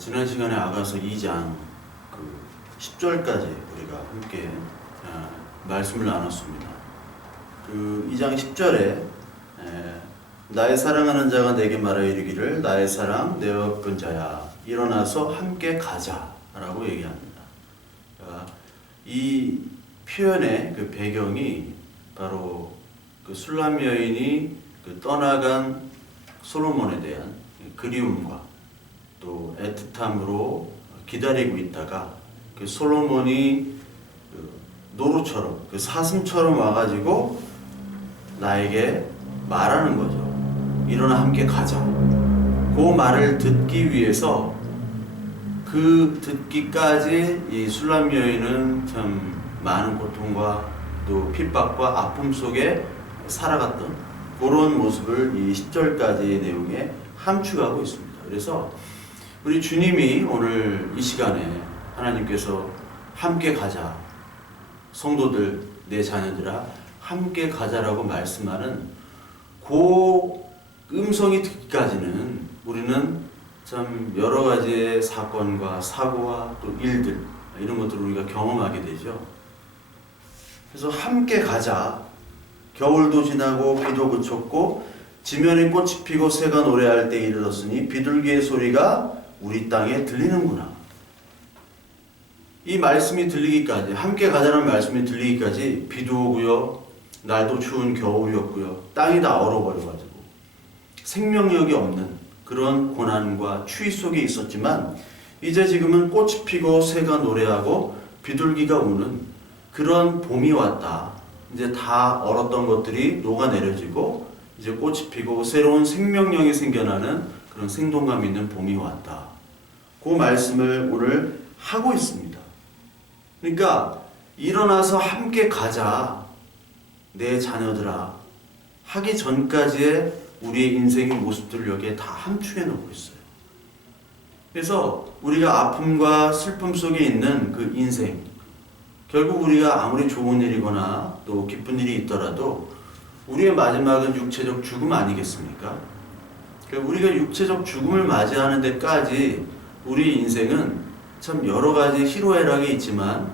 지난 시간에 아가서 2장 10절까지 우리가 함께 말씀을 나눴습니다. 2장 10절에 나의 사랑하는 자가 내게 말하여 이르기를 나의 사랑 내 어떤 자야 일어나서 함께 가자라고 얘기합니다. 이 표현의 그 배경이 바로 그 술람 여인이 떠나간 솔로몬에 대한 그리움과 또 애틋함으로 기다리고 있다가 그 솔로몬이 노루처럼 사슴처럼 와가지고 나에게 말하는 거죠. 일어나 함께 가자. 그 말을 듣기 위해서 그 듣기까지 이 술람 여인은 참 많은 고통과 또 핍박과 아픔 속에 살아갔던 그런 모습을 이 10절까지의 내용에 함축하고 있습니다. 그래서 우리 주님이 오늘 이 시간에 하나님께서 함께 가자, 성도들, 내 자녀들아 함께 가자라고 말씀하는 그 음성이 듣기까지는 우리는 참 여러 가지의 사건과 사고와 또 일들 이런 것들을 우리가 경험하게 되죠. 그래서 함께 가자. 겨울도 지나고 비도 그쳤고 지면에 꽃이 피고 새가 노래할 때 이르렀으니 비둘기의 소리가 우리 땅에 들리는구나. 이 말씀이 들리기까지, 함께 가자는 말씀이 들리기까지 비도 오고요, 날도 추운 겨울이었고요, 땅이 다 얼어버려가지고 생명력이 없는 그런 고난과 추위 속에 있었지만 이제 지금은 꽃이 피고 새가 노래하고 비둘기가 우는 그런 봄이 왔다. 이제 다 얼었던 것들이 녹아내려지고 이제 꽃이 피고 새로운 생명력이 생겨나는 그런 생동감 있는 봄이 왔다. 그 말씀을 오늘 하고 있습니다. 그러니까 일어나서 함께 가자. 내 자녀들아. 하기 전까지의 우리의 인생의 모습들을 여기에 다 함축해 놓고 있어요. 그래서 우리가 아픔과 슬픔 속에 있는 그 인생, 결국 우리가 아무리 좋은 일이거나 또 기쁜 일이 있더라도 우리의 마지막은 육체적 죽음 아니겠습니까? 우리가 육체적 죽음을 맞이하는 데까지 우리 인생은 참 여러 가지 희로애락이 있지만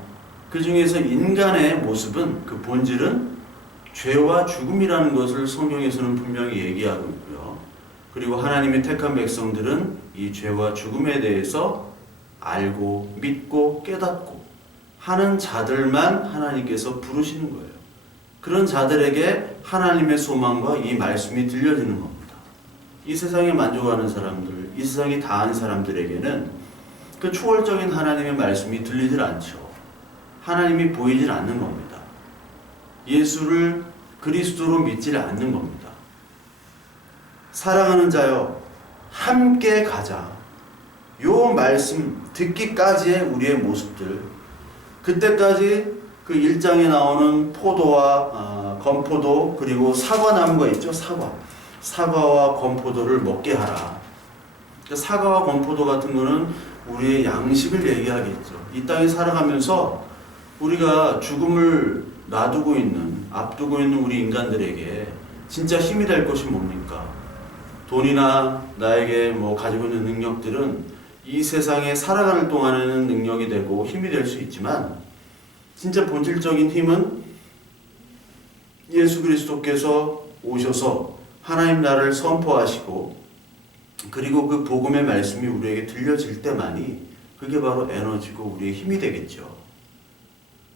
그 중에서 인간의 모습은 그 본질은 죄와 죽음이라는 것을 성경에서는 분명히 얘기하고 있고요. 그리고 하나님의 택한 백성들은 이 죄와 죽음에 대해서 알고 믿고 깨닫고 하는 자들만 하나님께서 부르시는 거예요. 그런 자들에게 하나님의 소망과 이 말씀이 들려지는 겁니다. 이 세상에 만족하는 사람들, 이 세상이 다한 사람들에게는 그 초월적인 하나님의 말씀이 들리질 않죠. 하나님이 보이질 않는 겁니다. 예수를 그리스도로 믿질 않는 겁니다. 사랑하는 자여, 함께 가자. 요 말씀 듣기까지의 우리의 모습들, 그때까지 그 1장에 나오는 포도와 건포도 그리고 사과나무가 있죠. 사과와 건포도를 먹게 하라. 사과와 건포도 같은 거는 우리의 양식을 얘기하겠죠. 이 땅에 살아가면서 우리가 죽음을 앞두고 있는 우리 인간들에게 진짜 힘이 될 것이 뭡니까? 돈이나 나에게 가지고 있는 능력들은 이 세상에 살아가는 동안에는 능력이 되고 힘이 될 수 있지만 진짜 본질적인 힘은 예수 그리스도께서 오셔서 하나님 나라를 선포하시고 그리고 그 복음의 말씀이 우리에게 들려질 때만이 그게 바로 에너지고 우리의 힘이 되겠죠.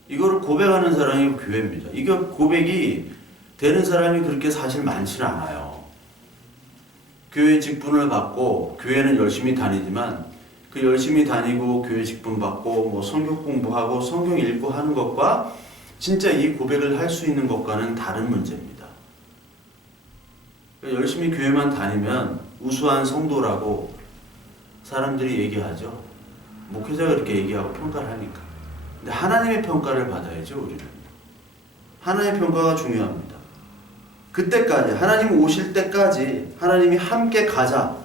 이거를 고백하는 사람이 교회입니다. 이게 고백이 되는 사람이 그렇게 사실 많지는 않아요. 교회 직분을 받고 교회는 열심히 다니지만 그 열심히 다니고 교회 직분 받고 성경 공부하고 성경 읽고 하는 것과 진짜 이 고백을 할 수 있는 것과는 다른 문제입니다. 열심히 교회만 다니면 우수한 성도라고 사람들이 얘기하죠. 목회자가 그렇게 얘기하고 평가를 하니까. 근데 하나님의 평가를 받아야죠, 우리는. 하나님의 평가가 중요합니다. 그때까지, 하나님 오실 때까지, 하나님이 함께 가자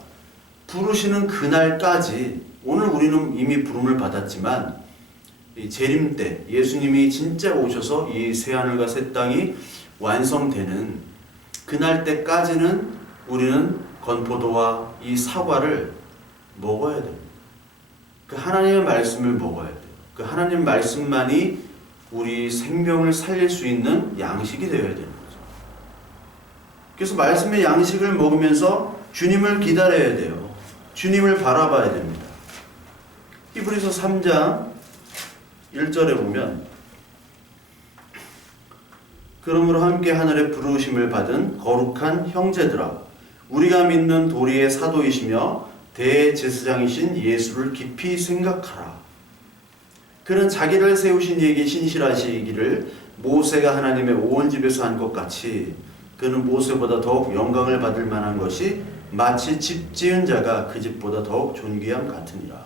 부르시는 그날까지, 오늘 우리는 이미 부름을 받았지만 이 재림 때 예수님이 진짜 오셔서 이 새하늘과 새 땅이 완성되는 그날 때까지는 우리는 건포도와 이 사과를 먹어야 됩니다. 그 하나님의 말씀을 먹어야 돼요. 그 하나님 말씀만이 우리 생명을 살릴 수 있는 양식이 되어야 되는 거죠. 그래서 말씀의 양식을 먹으면서 주님을 기다려야 돼요. 주님을 바라봐야 됩니다. 히브리서 3장 1절에 보면 그러므로 함께 하늘의 부르심을 받은 거룩한 형제들아 우리가 믿는 도리의 사도이시며 대제사장이신 예수를 깊이 생각하라. 그는 자기를 세우신 이에게 신실하시기를 모세가 하나님의 온 집에서 한 것 같이 그는 모세보다 더욱 영광을 받을 만한 것이 마치 집 지은 자가 그 집보다 더욱 존귀함 같으니라.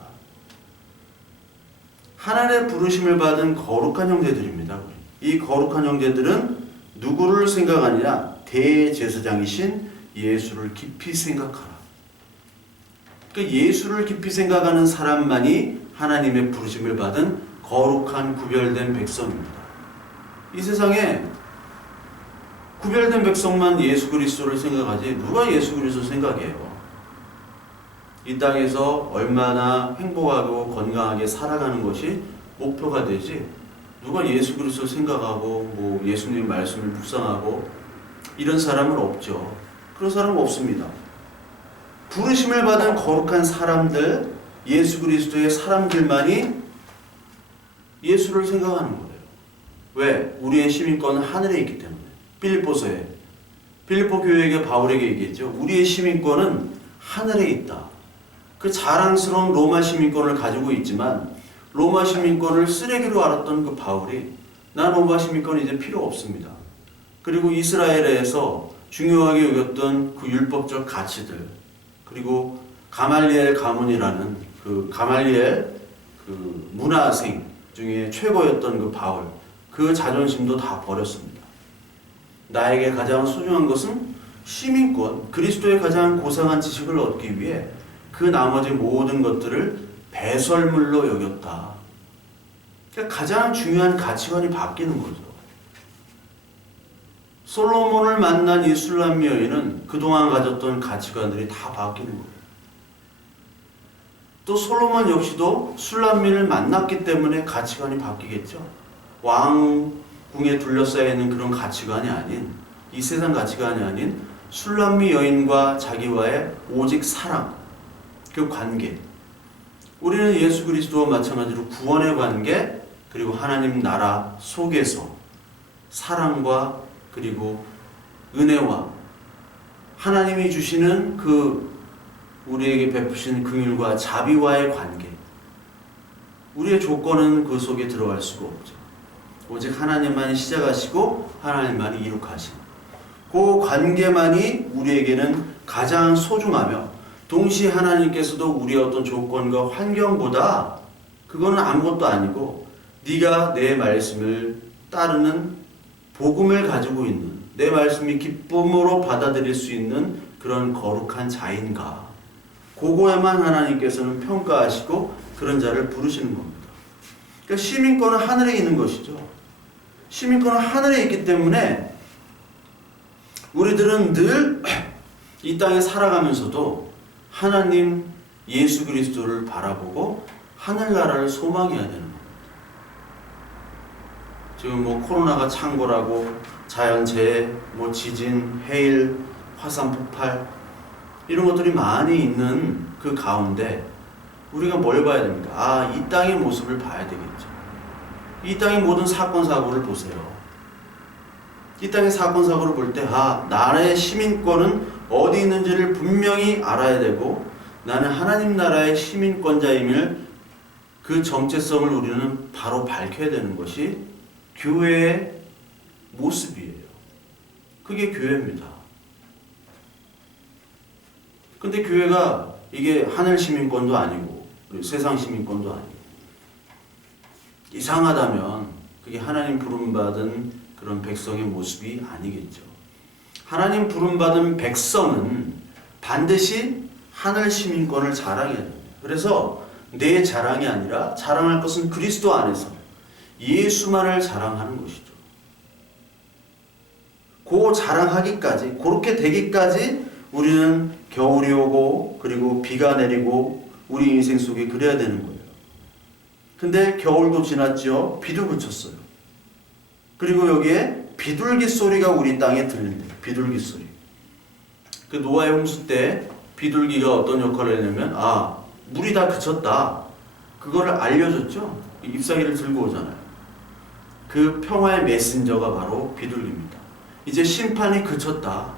하나님의 부르심을 받은 거룩한 형제들입니다. 이 거룩한 형제들은 누구를 생각하느냐? 대제사장이신 예수를 깊이 생각하라. 그러니까 예수를 깊이 생각하는 사람만이 하나님의 부르심을 받은 거룩한 구별된 백성입니다. 이 세상에 구별된 백성만 예수 그리스도를 생각하지 누가 예수 그리스도 생각해요? 이 땅에서 얼마나 행복하고 건강하게 살아가는 것이 목표가 되지 누가 예수 그리스도 생각하고 뭐 예수님 말씀을 묵상하고 이런 사람은 없죠. 그런 사람은 없습니다. 부르심을 받은 거룩한 사람들, 예수 그리스도의 사람들만이 예수를 생각하는 거예요. 왜? 우리의 시민권은 하늘에 있기 때문에. 빌립보 교회에게 바울에게 얘기했죠. 우리의 시민권은 하늘에 있다. 그 자랑스러운 로마 시민권을 가지고 있지만 로마 시민권을 쓰레기로 알았던 그 바울이 난 로마 시민권 이제 필요 없습니다. 그리고 이스라엘에서 중요하게 여겼던 그 율법적 가치들 그리고 가말리엘 가문이라는 그 가말리엘 그 문화생 중에 최고였던 그 바울 그 자존심도 다 버렸습니다. 나에게 가장 소중한 것은 시민권, 그리스도의 가장 고상한 지식을 얻기 위해 그 나머지 모든 것들을 배설물로 여겼다. 그러니까 가장 중요한 가치관이 바뀌는 거죠. 솔로몬을 만난 이 술람미 여인은 그동안 가졌던 가치관들이 다 바뀌는 거예요. 또 솔로몬 역시도 술람미를 만났기 때문에 가치관이 바뀌겠죠. 왕궁에 둘러싸여 있는 그런 가치관이 아닌 이 세상 가치관이 아닌 술람미 여인과 자기와의 오직 사랑, 그 관계. 우리는 예수 그리스도와 마찬가지로 구원의 관계 그리고 하나님 나라 속에서 사랑과 그리고 은혜와 하나님이 주시는 그 우리에게 베푸신 긍휼과 자비와의 관계. 우리의 조건은 그 속에 들어갈 수가 없죠. 오직 하나님만이 시작하시고 하나님만이 이룩하신 그 관계만이 우리에게는 가장 소중하며 동시에 하나님께서도 우리의 어떤 조건과 환경보다 그거는 아무것도 아니고 네가 내 말씀을 따르는 복음을 가지고 있는 내 말씀이 기쁨으로 받아들일 수 있는 그런 거룩한 자인가 그거에만 하나님께서는 평가하시고 그런 자를 부르시는 겁니다. 그러니까 시민권은 하늘에 있는 것이죠. 시민권은 하늘에 있기 때문에 우리들은 늘 이 땅에 살아가면서도 하나님 예수 그리스도를 바라보고 하늘나라를 소망해야 되는 겁니다. 지금 뭐 코로나가 창궐하고 자연재해, 뭐 지진, 해일, 화산 폭발 이런 것들이 많이 있는 그 가운데 우리가 뭘 봐야 됩니까? 아, 이 땅의 모습을 봐야 되겠죠. 이 땅의 모든 사건 사고를 보세요. 이 땅의 사건 사고를 볼 때 나라의 시민권은 어디 있는지를 분명히 알아야 되고 나는 하나님 나라의 시민권자임을 그 정체성을 우리는 바로 밝혀야 되는 것이 교회의 모습이에요. 그게 교회입니다. 근데 교회가 이게 하늘 시민권도 아니고 세상 시민권도 아니고 이상하다면 그게 하나님 부름받은 그런 백성의 모습이 아니겠죠. 하나님 부름받은 백성은 반드시 하늘 시민권을 자랑해야 됩니다. 그래서 내 자랑이 아니라 자랑할 것은 그리스도 안에서 예수만을 자랑하는 것이죠. 그 자랑하기까지, 그렇게 되기까지 우리는 겨울이 오고 그리고 비가 내리고 우리 인생 속에 그래야 되는 거예요. 근데 겨울도 지났죠. 비도 그쳤어요. 그리고 여기에 비둘기 소리가 우리 땅에 들린대요. 비둘기 소리. 그 노아의 홍수 때 비둘기가 어떤 역할을 했냐면 물이 다 그쳤다. 그거를 알려줬죠. 잎사귀를 들고 오잖아요. 그 평화의 메신저가 바로 비둘기입니다. 이제 심판이 그쳤다.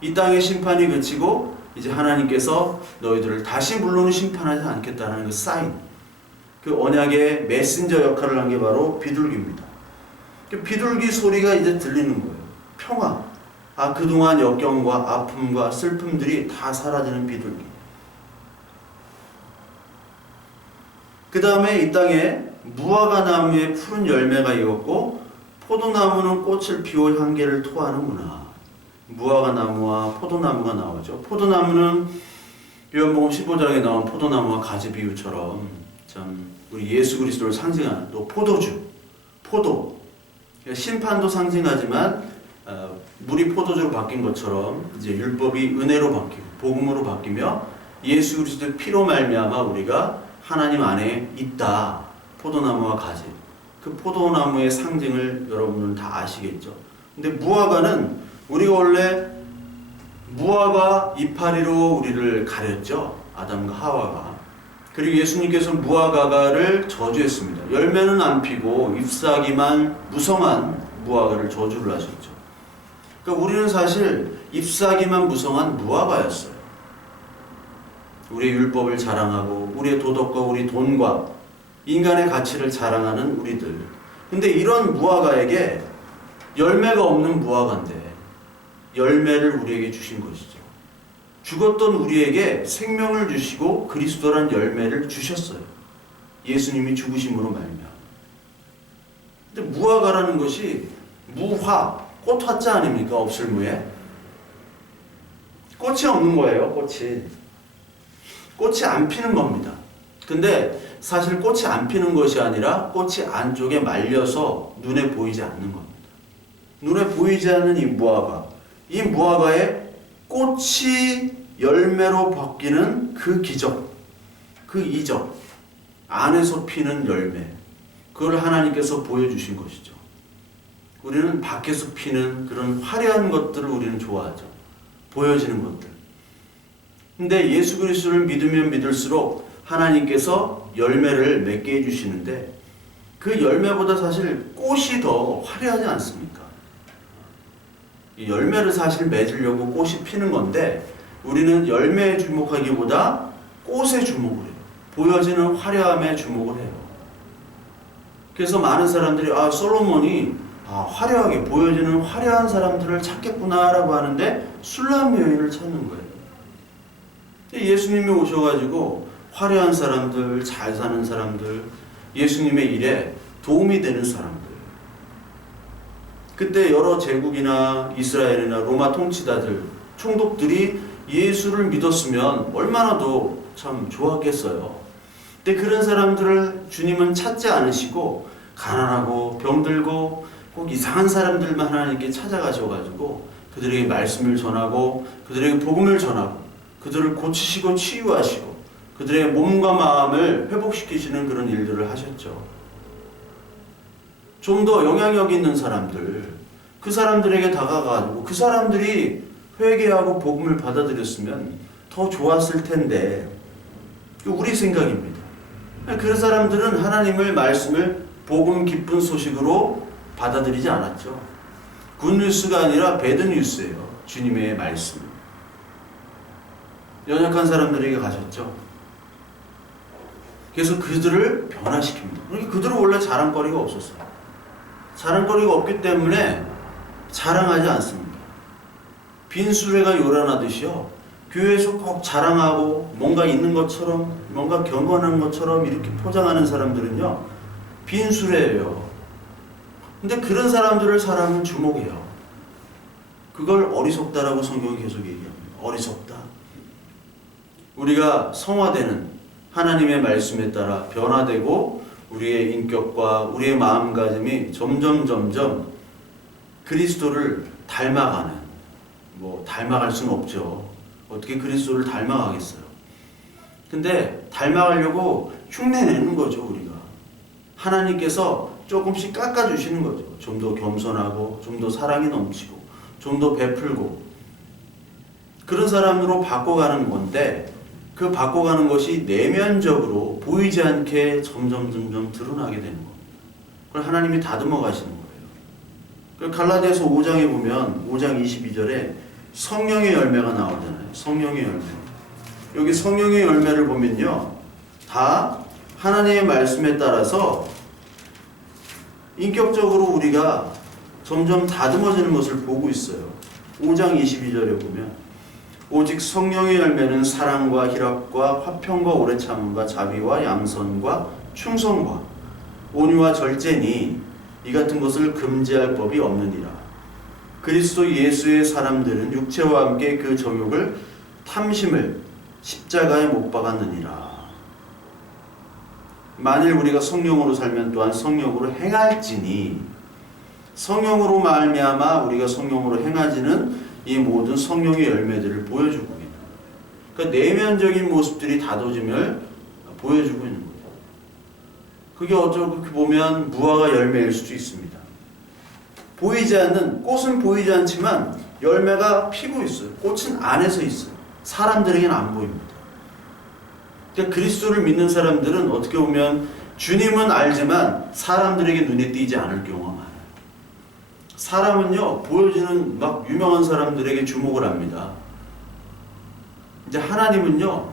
이 땅의 심판이 그치고 이제 하나님께서 너희들을 다시 물로는 심판하지 않겠다는 그 사인, 그 언약의 메신저 역할을 한 게 바로 비둘기입니다. 비둘기 소리가 이제 들리는 거예요. 평화. 그동안 역경과 아픔과 슬픔들이 다 사라지는 비둘기. 그 다음에 이 땅에 무화과 나무에 푸른 열매가 익었고 포도나무는 꽃을 피워 향기를 토하는구나. 무화과 나무와 포도나무가 나오죠. 포도나무는 요한복음 15장에 나온 포도나무와 가지 비유처럼 참 우리 예수 그리스도를 상징하는, 또 포도주, 포도. 심판도 상징하지만 물이 포도주로 바뀐 것처럼 이제 율법이 은혜로 바뀌고 복음으로 바뀌며 예수 그리스도의 피로 말미암아 우리가 하나님 안에 있다. 포도나무와 가지. 그 포도나무의 상징을 여러분은 다 아시겠죠. 근데 무화과는 우리가 원래 무화과 이파리로 우리를 가렸죠. 아담과 하와가. 그리고 예수님께서 무화과를 저주했습니다. 열매는 안 피고 잎사귀만 무성한 무화과를 저주를 하셨죠. 그러니까 우리는 사실 잎사귀만 무성한 무화과였어요. 우리의 율법을 자랑하고 우리의 도덕과 우리 돈과 인간의 가치를 자랑하는 우리들. 근데 이런 무화과에게 열매가 없는 무화과인데 열매를 우리에게 주신 것이죠. 죽었던 우리에게 생명을 주시고 그리스도란 열매를 주셨어요. 예수님이 죽으심으로 말미암아. 근데 무화과라는 것이 무화, 꽃 화자 아닙니까? 없을 무에. 꽃이 없는 거예요. 꽃이 안 피는 겁니다. 근데 사실 꽃이 안 피는 것이 아니라 꽃이 안쪽에 말려서 눈에 보이지 않는 겁니다. 눈에 보이지 않는 이 무화과. 이 무화과에 꽃이 열매로 바뀌는 그 기적, 그 이적, 안에서 피는 열매. 그걸 하나님께서 보여주신 것이죠. 우리는 밖에서 피는 그런 화려한 것들을 우리는 좋아하죠. 보여지는 것들. 근데 예수 그리스도를 믿으면 믿을수록 하나님께서 열매를 맺게 해주시는데 그 열매보다 사실 꽃이 더 화려하지 않습니까? 이 열매를 사실 맺으려고 꽃이 피는 건데 우리는 열매에 주목하기보다 꽃에 주목을 해요. 보여지는 화려함에 주목을 해요. 그래서 많은 사람들이 솔로몬이 화려하게 보여지는 화려한 사람들을 찾겠구나라고 하는데 술람 여인을 찾는 거예요. 예수님이 오셔가지고 화려한 사람들, 잘 사는 사람들, 예수님의 일에 도움이 되는 사람들. 그때 여러 제국이나 이스라엘이나 로마 통치자들, 총독들이 예수를 믿었으면 얼마나 더 참 좋았겠어요. 근데 그런 사람들을 주님은 찾지 않으시고 가난하고 병들고 꼭 이상한 사람들만 하나님께 찾아가셔가지고 그들에게 말씀을 전하고 그들에게 복음을 전하고 그들을 고치시고 치유하시고 그들의 몸과 마음을 회복시키시는 그런 일들을 하셨죠. 좀 더 영향력 있는 사람들, 그 사람들에게 다가가가지고 그 사람들이 회개하고 복음을 받아들였으면 더 좋았을 텐데 우리 생각입니다. 그 사람들은 하나님의 말씀을 복음 기쁜 소식으로 받아들이지 않았죠. 굿뉴스가 아니라 배드뉴스예요. 주님의 말씀. 연약한 사람들에게 가셨죠. 그래서 그들을 변화시킵니다. 그러니까 그들은 원래 자랑거리가 없었어요. 자랑거리가 없기 때문에 자랑하지 않습니다. 빈 수레가 요란하듯이요. 교회에서 꼭 자랑하고 뭔가 있는 것처럼 뭔가 경건한 것처럼 이렇게 포장하는 사람들은요. 빈 수레예요. 근데 그런 사람들을 사람은 주목해요. 그걸 어리석다라고 성경이 계속 얘기합니다. 어리석다. 우리가 성화되는 하나님의 말씀에 따라 변화되고 우리의 인격과 우리의 마음가짐이 점점 그리스도를 닮아가는, 닮아갈 수는 없죠. 어떻게 그리스도를 닮아가겠어요? 근데 닮아가려고 흉내내는 거죠, 우리가. 하나님께서 조금씩 깎아주시는 거죠. 좀 더 겸손하고, 좀 더 사랑이 넘치고, 좀 더 베풀고, 그런 사람으로 바꿔가는 건데, 그 바꿔가는 것이 내면적으로 보이지 않게 점점 드러나게 되는 겁니다. 그걸 하나님이 다듬어 가시는 거예요. 갈라디아서 5장에 보면 5장 22절에 성령의 열매가 나오잖아요. 성령의 열매. 여기 성령의 열매를 보면요, 다 하나님의 말씀에 따라서 인격적으로 우리가 점점 다듬어지는 것을 보고 있어요. 5장 22절에 보면 오직 성령의 열매는 사랑과 희락과 화평과 오래 참음과 자비와 양선과 충성과 온유와 절제니 이 같은 것을 금지할 법이 없느니라. 그리스도 예수의 사람들은 육체와 함께 그 정욕을 탐심을 십자가에 못 박았느니라. 만일 우리가 성령으로 살면 또한 성령으로 행할지니 성령으로 말미암아 우리가 성령으로 행하지는 이 모든 성령의 열매들을 보여주고 있는 거예요. 그러니까 내면적인 모습들이 다도짐을 보여주고 있는 거예요. 그게 어쩌고 보면 무화과 열매일 수도 있습니다. 보이지 않는, 꽃은 보이지 않지만 열매가 피고 있어요. 꽃은 안에서 있어요. 사람들에게는 안 보입니다. 그러니까 그리스도를 믿는 사람들은 어떻게 보면 주님은 알지만 사람들에게 눈에 띄지 않을 경우가 많아요. 사람은요, 보여지는 막 유명한 사람들에게 주목을 합니다. 이제 하나님은요,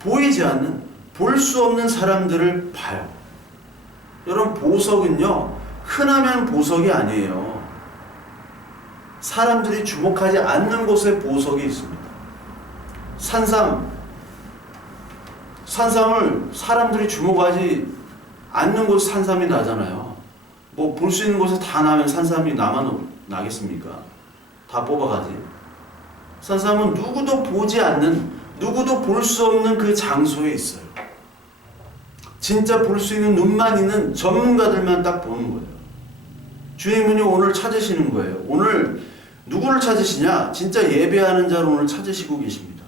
보이지 않는, 볼 수 없는 사람들을 봐요. 여러분, 보석은요, 흔하면 보석이 아니에요. 사람들이 주목하지 않는 곳에 보석이 있습니다. 산삼을 사람들이 주목하지 않는 곳에 산삼이 나잖아요. 뭐 볼 수 있는 곳에 다 나면 산삼이 나겠습니까? 다 뽑아가지. 산삼은 누구도 보지 않는, 누구도 볼 수 없는 그 장소에 있어요. 진짜 볼 수 있는 눈만 있는 전문가들만 딱 보는 거예요. 주님은요, 오늘 찾으시는 거예요. 오늘 누구를 찾으시냐? 진짜 예배하는 자를 오늘 찾으시고 계십니다.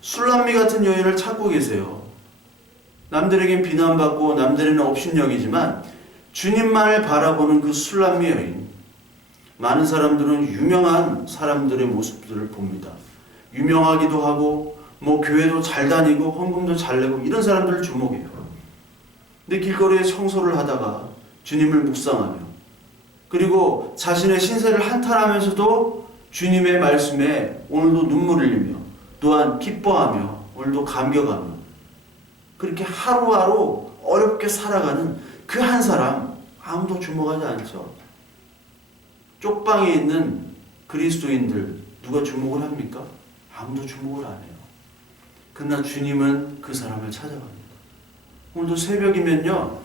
술람미 같은 여인을 찾고 계세요. 남들에겐 비난받고 남들에는 업신여기지만 주님만을 바라보는 그 술람미 여인. 많은 사람들은 유명한 사람들의 모습들을 봅니다. 유명하기도 하고 뭐 교회도 잘 다니고 헌금도 잘 내고 이런 사람들을 주목해요. 근데 길거리에 청소를 하다가 주님을 묵상하며 그리고 자신의 신세를 한탄하면서도 주님의 말씀에 오늘도 눈물 흘리며 또한 기뻐하며 오늘도 감격하며 그렇게 하루하루 어렵게 살아가는 그 한 사람 아무도 주목하지 않죠. 쪽방에 있는 그리스도인들 누가 주목을 합니까? 아무도 주목을 안 해요. 그러나 주님은 그 사람을 찾아갑니다. 오늘도 새벽이면요,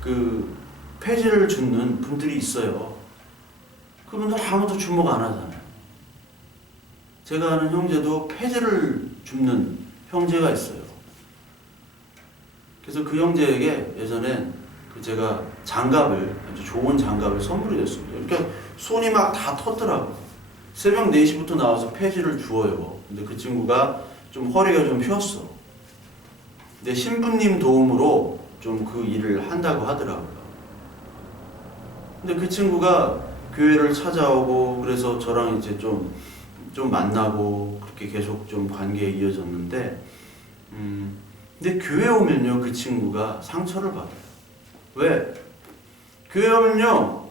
그 폐지를 줍는 분들이 있어요. 그분들 아무도 주목 안 하잖아요. 제가 아는 형제도 폐지를 줍는 형제가 있어요. 그래서 그 형제에게 예전에 제가 장갑을, 아주 좋은 장갑을 선물해 줬습니다. 그러니까 손이 막 다 텄더라고요. 새벽 4시부터 나와서 폐지를 주어요. 근데 그 친구가 좀 허리가 좀 휘었어. 근데 신부님 도움으로 좀 그 일을 한다고 하더라고요. 근데 그 친구가 교회를 찾아오고 그래서 저랑 이제 좀 만나고 그렇게 계속 좀 관계가 이어졌는데 근데 교회 오면요 그 친구가 상처를 받아요. 왜? 교회 오면요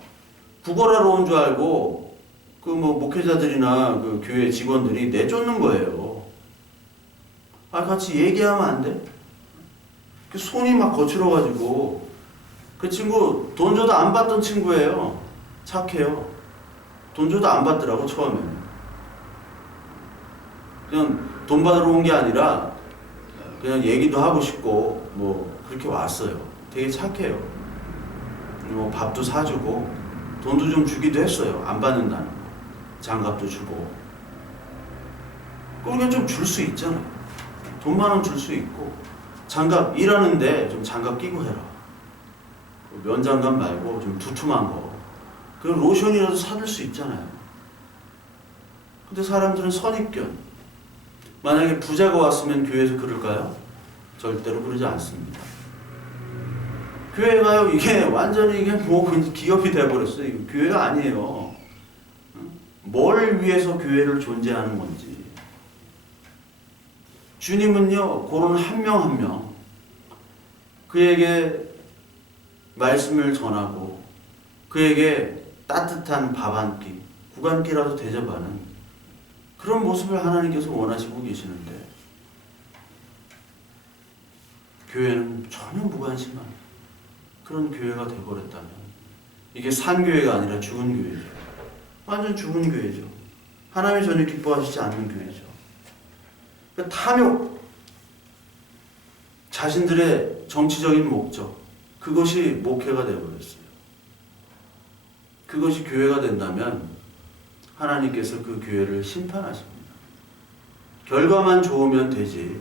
구걸하러 온 줄 알고 그 뭐 목회자들이나 그 교회 직원들이 내쫓는 거예요. 아 같이 얘기하면 안 돼? 그 손이 막 거칠어가지고 그 친구 돈 줘도 안 받던 친구예요. 착해요. 돈 줘도 안 받더라고 처음에는. 그냥 돈 받으러 온 게 아니라 그냥 얘기도 하고 싶고 뭐 그렇게 왔어요. 되게 착해요. 뭐 밥도 사주고 돈도 좀 주기도 했어요. 안 받는다는 거. 장갑도 주고. 그러니까 좀 줄 수 있잖아요. 돈만 원 줄 수 있고 장갑 일하는데 좀 장갑 끼고 해라. 면장갑 말고 좀 두툼한 거. 그 로션이라도 사줄 수 있잖아요. 근데 사람들은 선입견. 만약에 부자가 왔으면 교회에서 그럴까요? 절대로 그러지 않습니다. 교회가요, 이게 완전히 이게 뭐 기업이 돼버렸어요. 이거 교회가 아니에요. 뭘 위해서 교회를 존재하는 건지. 주님은요, 그런 한 명 한 명, 그에게 말씀을 전하고, 그에게 따뜻한 밥 한 끼, 국 한 끼라도 대접하는 그런 모습을 하나님께서 원하시고 계시는데, 교회는 전혀 무관심한 그런 교회가 되어버렸다면, 이게 산 교회가 아니라 죽은 교회죠. 완전 죽은 교회죠. 하나님이 전혀 기뻐하시지 않는 교회죠. 탐욕, 자신들의 정치적인 목적, 그것이 목회가 되어버렸어요. 그것이 교회가 된다면 하나님께서 그 교회를 심판하십니다. 결과만 좋으면 되지,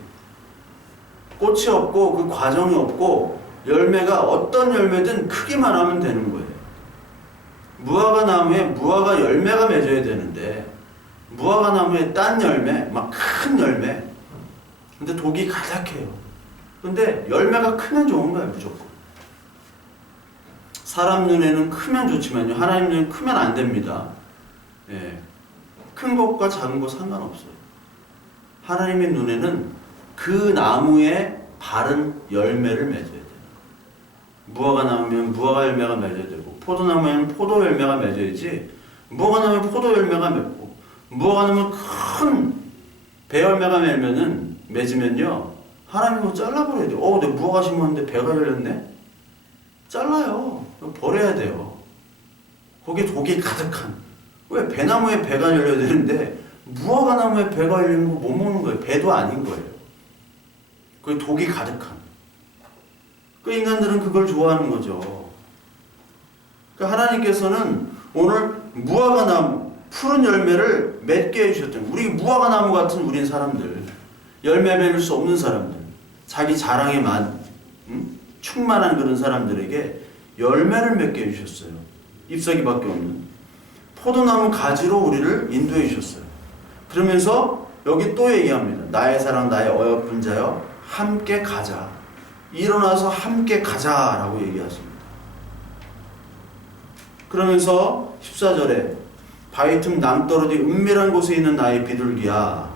꽃이 없고 그 과정이 없고 열매가 어떤 열매든 크기만 하면 되는 거예요. 무화과 나무에 무화과 열매가 맺어야 되는데, 무화과 나무에 딴 열매, 막 큰 열매, 근데 독이 가득해요. 근데 열매가 크면 좋은 거예요, 무조건. 사람 눈에는 크면 좋지만요, 하나님 눈에는 크면 안 됩니다. 예. 큰 것과 작은 것 상관없어요. 하나님의 눈에는 그 나무에 바른 열매를 맺어야 돼요. 무화과 나무면 무화과 열매가 맺어야 되고, 포도나무에는 포도 열매가 맺어야지, 무화과 나무에 포도 열매가 맺고, 무화과 나무에 큰 배 열매가 맺으면요, 하나님이 뭐 잘라버려야 돼요. 내 무화과 심었는데 배가 열렸네? 잘라요. 버려야 돼요. 거기에 독이 가득한. 왜 배나무에 배가 열려야 되는데 무화과 나무에 배가 열리는 거 못 먹는 거예요. 배도 아닌 거예요. 그 독이 가득한. 그 인간들은 그걸 좋아하는 거죠. 그러니까 하나님께서는 오늘 무화과 나무, 푸른 열매를 맺게 해주셨던, 우리 무화과 나무 같은 우린 사람들, 열매 맺을 수 없는 사람들, 자기 자랑에만 충만한 그런 사람들에게 열매를 맺게 해주셨어요. 잎사귀밖에 없는 포도나무 가지로 우리를 인도해 주셨어요. 그러면서 여기 또 얘기합니다. 나의 사랑, 나의 어여쁜 자여, 함께 가자. 일어나서 함께 가자라고 얘기하십니다. 그러면서 14절에 바위 틈 낭떠러지 은밀한 곳에 있는 나의 비둘기야,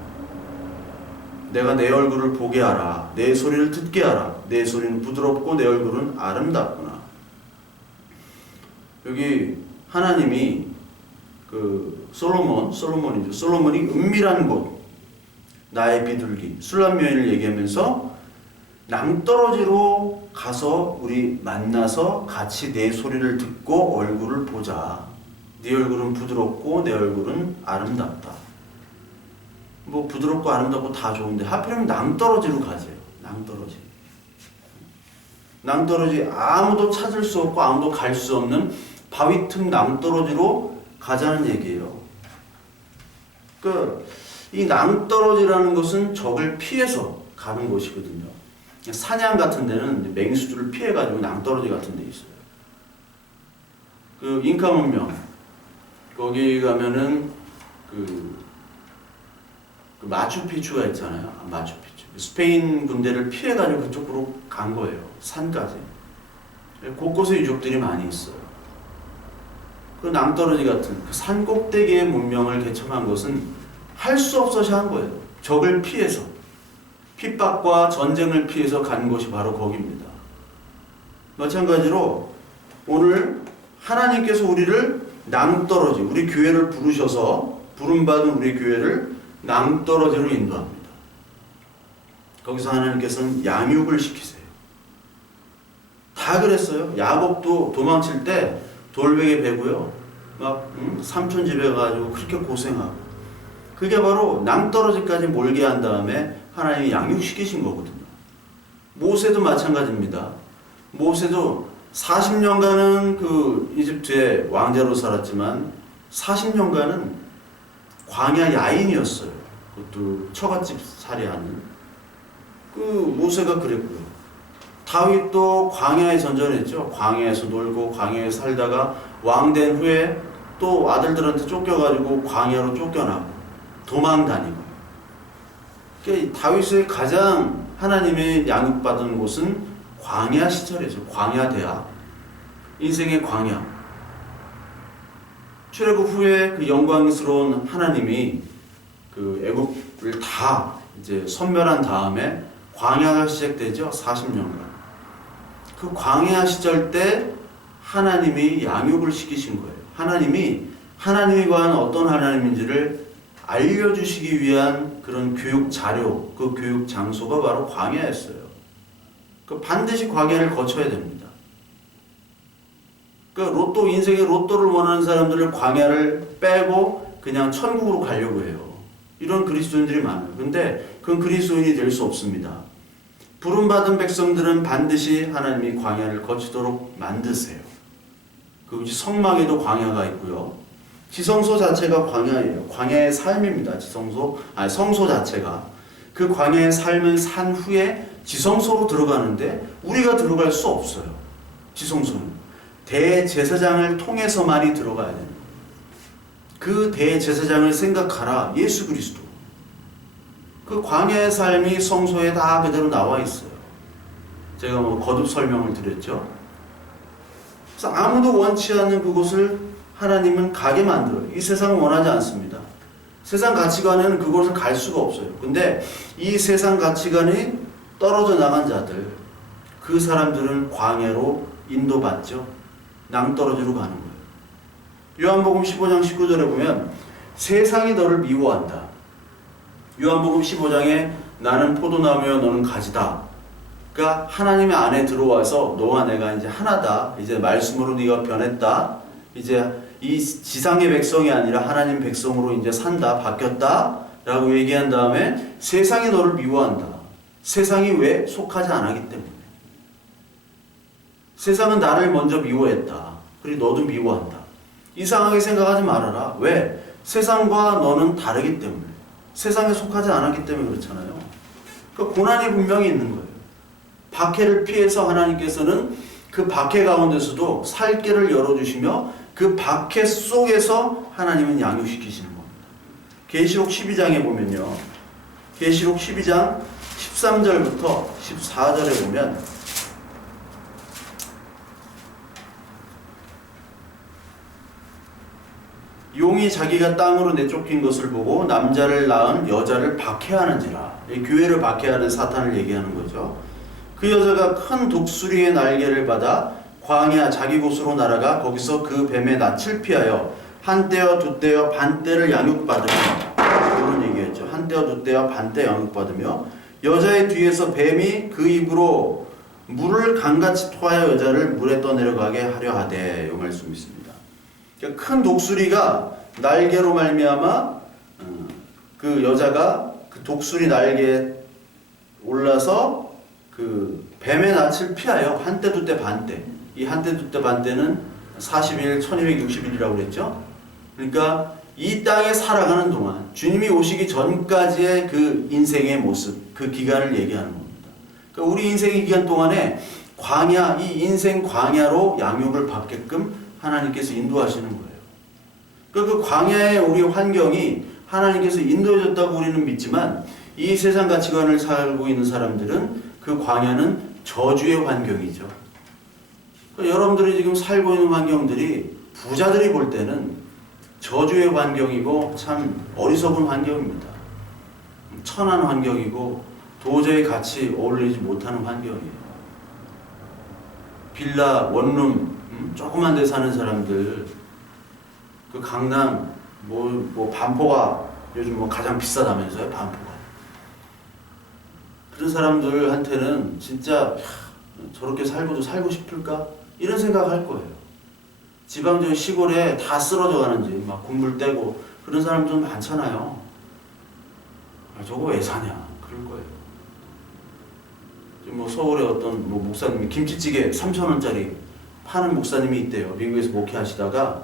내가 내 얼굴을 보게 하라. 내 소리를 듣게 하라. 내 소리는 부드럽고 내 얼굴은 아름답구나. 여기 하나님이 솔로몬이 은밀한 곳, 나의 비둘기, 술람 여인을 얘기하면서 낭떠러지로 가서 우리 만나서 같이 내 소리를 듣고 얼굴을 보자. 네 얼굴은 부드럽고 내 얼굴은 아름답다. 뭐 부드럽고 아름답고 다 좋은데 하필이면 낭떠러지로 가세요. 낭떠러지 아무도 찾을 수 없고 아무도 갈 수 없는 바위 틈 낭떠러지로 가자는 얘기예요. 이 낭떠러지라는 것은 적을 피해서 가는 곳이거든요. 사냥 같은 데는 맹수들을 피해가지고 낭떠러지 같은 데 있어요. 잉카 문명, 거기 가면은 마추픽추가 있잖아요. 마추픽추. 스페인 군대를 피해가지고 그쪽으로 간 거예요. 산까지. 곳곳에 유적들이 많이 있어요. 그 낭떠러지 같은 산 꼭대기의 문명을 개척한 것은 할 수 없어서 한 거예요. 적을 피해서, 핍박과 전쟁을 피해서 간 곳이 바로 거기입니다. 마찬가지로 오늘 하나님께서 우리를 낭떠러지, 우리 교회를 부르셔서 부름받은 우리 교회를 낭떠러지로 인도합니다. 거기서 하나님께서는 양육을 시키세요. 다 그랬어요. 야곱도 도망칠 때 돌베개 베고요, 막 삼촌 집에 가가지고 그렇게 고생하고, 그게 바로 낭떠러지까지 몰게 한 다음에 하나님이 양육시키신 거거든요. 모세도 마찬가지입니다. 모세도 40년간은 이집트의 왕자로 살았지만 40년간은 광야 야인이었어요. 그것도 처갓집 살이하는. 모세가 그랬고요. 다윗도 광야에 전전했죠. 광야에서 놀고 광야에서 살다가 왕된 후에 또 아들들한테 쫓겨가지고 광야로 쫓겨나고 도망 다니고. 그러니까 다윗의 가장 하나님의 양육받은 곳은 광야 시절이죠. 광야 대학. 인생의 광야. 출애굽 후에 그 영광스러운 하나님이 그 애굽을 다 이제 선멸한 다음에 광야가 시작되죠. 40년간. 그 광야 시절 때 하나님이 양육을 시키신 거예요. 하나님이 과연 어떤 하나님인지를 알려주시기 위한 그런 교육 자료, 그 교육 장소가 바로 광야였어요. 그 반드시 광야를 거쳐야 됩니다. 그 인생의 로또를 원하는 사람들은 광야를 빼고 그냥 천국으로 가려고 해요. 이런 그리스도인들이 많아요. 근데 그건 그리스도인이 될 수 없습니다. 부름받은 백성들은 반드시 하나님이 광야를 거치도록 만드세요. 그 성막에도 광야가 있고요. 지성소 자체가 광야예요. 광야의 삶입니다. 성소 자체가. 그 광야의 삶을 산 후에 지성소로 들어가는데 우리가 들어갈 수 없어요. 지성소는. 대제사장을 통해서만이 들어가야 됩니다. 그 대제사장을 생각하라. 예수 그리스도. 그 광야의 삶이 성소에 다 그대로 나와 있어요. 제가 거듭 설명을 드렸죠. 그래서 아무도 원치 않는 그곳을 하나님은 가게 만들어요. 이 세상은 원하지 않습니다. 세상 가치관에는 그곳을 갈 수가 없어요. 근데 이 세상 가치관이 떨어져 나간 자들, 그 사람들은 광야로 인도받죠. 낭떠러지로 가는 거예요. 요한복음 15장 19절에 보면 세상이 너를 미워한다. 요한복음 15장에 나는 포도나무여 너는 가지다. 그러니까 하나님의 안에 들어와서 너와 내가 이제 하나다. 이제 말씀으로 네가 변했다. 이제 이 지상의 백성이 아니라 하나님 백성으로 이제 산다. 바뀌었다. 라고 얘기한 다음에 세상이 너를 미워한다. 세상이 왜? 속하지 않았기 때문에. 세상은 나를 먼저 미워했다. 그리고 너도 미워한다. 이상하게 생각하지 말아라. 왜? 세상과 너는 다르기 때문에. 세상에 속하지 않았기 때문에 그렇잖아요. 그러니까 고난이 분명히 있는 거예요. 박해를 피해서 하나님께서는 그 박해 가운데서도 살 길을 열어주시며 그 박해 속에서 하나님은 양육시키시는 겁니다. 계시록 12장에 보면요. 계시록 12장 13절부터 14절에 보면 용이 자기가 땅으로 내쫓긴 것을 보고 남자를 낳은 여자를 박해하는지라. 교회를 박해하는 사탄을 얘기하는 거죠. 그 여자가 큰 독수리의 날개를 받아 광야 자기 곳으로 날아가 거기서 그 뱀의 낯을 피하여 한때와 두때와 반때를 양육받으며, 이런 얘기였죠. 한때와 두때와 반때 양육받으며 여자의 뒤에서 뱀이 그 입으로 물을 강같이 토하여 여자를 물에 떠내려가게 하려 하되, 이 말씀이 있습니다. 큰 독수리가 날개로 말미암아 그 여자가 그 독수리 날개에 올라서 그 뱀의 낯을 피하여 한때 두때 반때, 이 한때 두때 반때는 40일 1260일이라고 그랬죠. 그러니까 이 땅에 살아가는 동안 주님이 오시기 전까지의 그 인생의 모습, 그 기간을 얘기하는 겁니다. 그러니까 우리 인생의 기간 동안에 광야, 이 인생 광야로 양육을 받게끔 하나님께서 인도하시는 거예요. 그러니까 그 광야의 우리 환경이 하나님께서 인도해줬다고 우리는 믿지만 이 세상 가치관을 살고 있는 사람들은 그 광야는 저주의 환경이죠. 그러니까 여러분들이 지금 살고 있는 환경들이 부자들이 볼 때는 저주의 환경이고 참 어리석은 환경입니다. 천한 환경이고 도저히 같이 어울리지 못하는 환경이에요. 빌라, 원룸, 조그만 데 사는 사람들, 그 강남, 반포가 요즘 가장 비싸다면서요, 반포가. 그런 사람들한테는 진짜 저렇게 살고도 살고 싶을까? 이런 생각할 거예요. 지방적 시골에 다 쓰러져 가는지 막 군불 떼고 그런 사람들 많잖아요. 저거 왜 사냐? 그럴 거예요. 서울에 어떤 목사님이 김치찌개 3,000원짜리 파는 목사님이 있대요. 미국에서 목회하시다가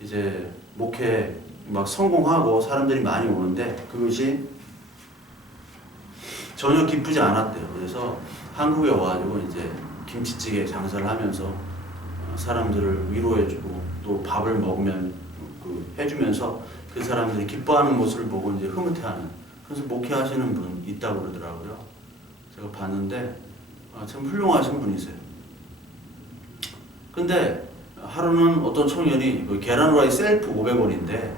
이제 목회 막 성공하고 사람들이 많이 오는데 그것이 전혀 기쁘지 않았대요. 그래서 한국에 와가지고 이제 김치찌개 장사를 하면서 사람들을 위로해주고 또 밥을 먹으면 해주면서 그 사람들이 기뻐하는 모습을 보고 이제 흐뭇해하는, 그래서 목회하시는 분 있다고 그러더라고요. 제가 봤는데 참 훌륭하신 분이세요. 근데 하루는 어떤 청년이 그 계란 후라이 셀프 500원인데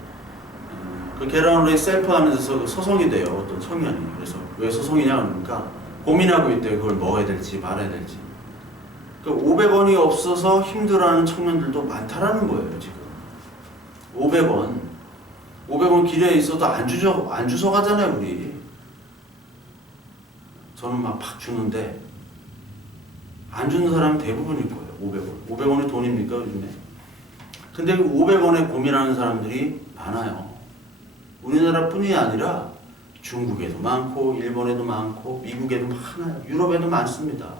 그 계란 후라이 셀프 하면서 소송이 돼요. 어떤 청년이. 그래서 왜 소송이냐 그러니까 고민하고 있대요. 그걸 먹어야 될지 말아야 될지. 그 500원이 없어서 힘들어하는 청년들도 많다라는 거예요. 지금 500원 길에 있어도 안 주워 가잖아요. 우리. 저는 막 주는데 안 주는 사람은 대부분일 거예요. 500원이 돈입니까 요즘에? 근데 500원에 고민하는 사람들이 많아요. 우리나라뿐이 아니라 중국에도 많고 일본에도 많고 미국에도 많아요. 유럽에도 많습니다.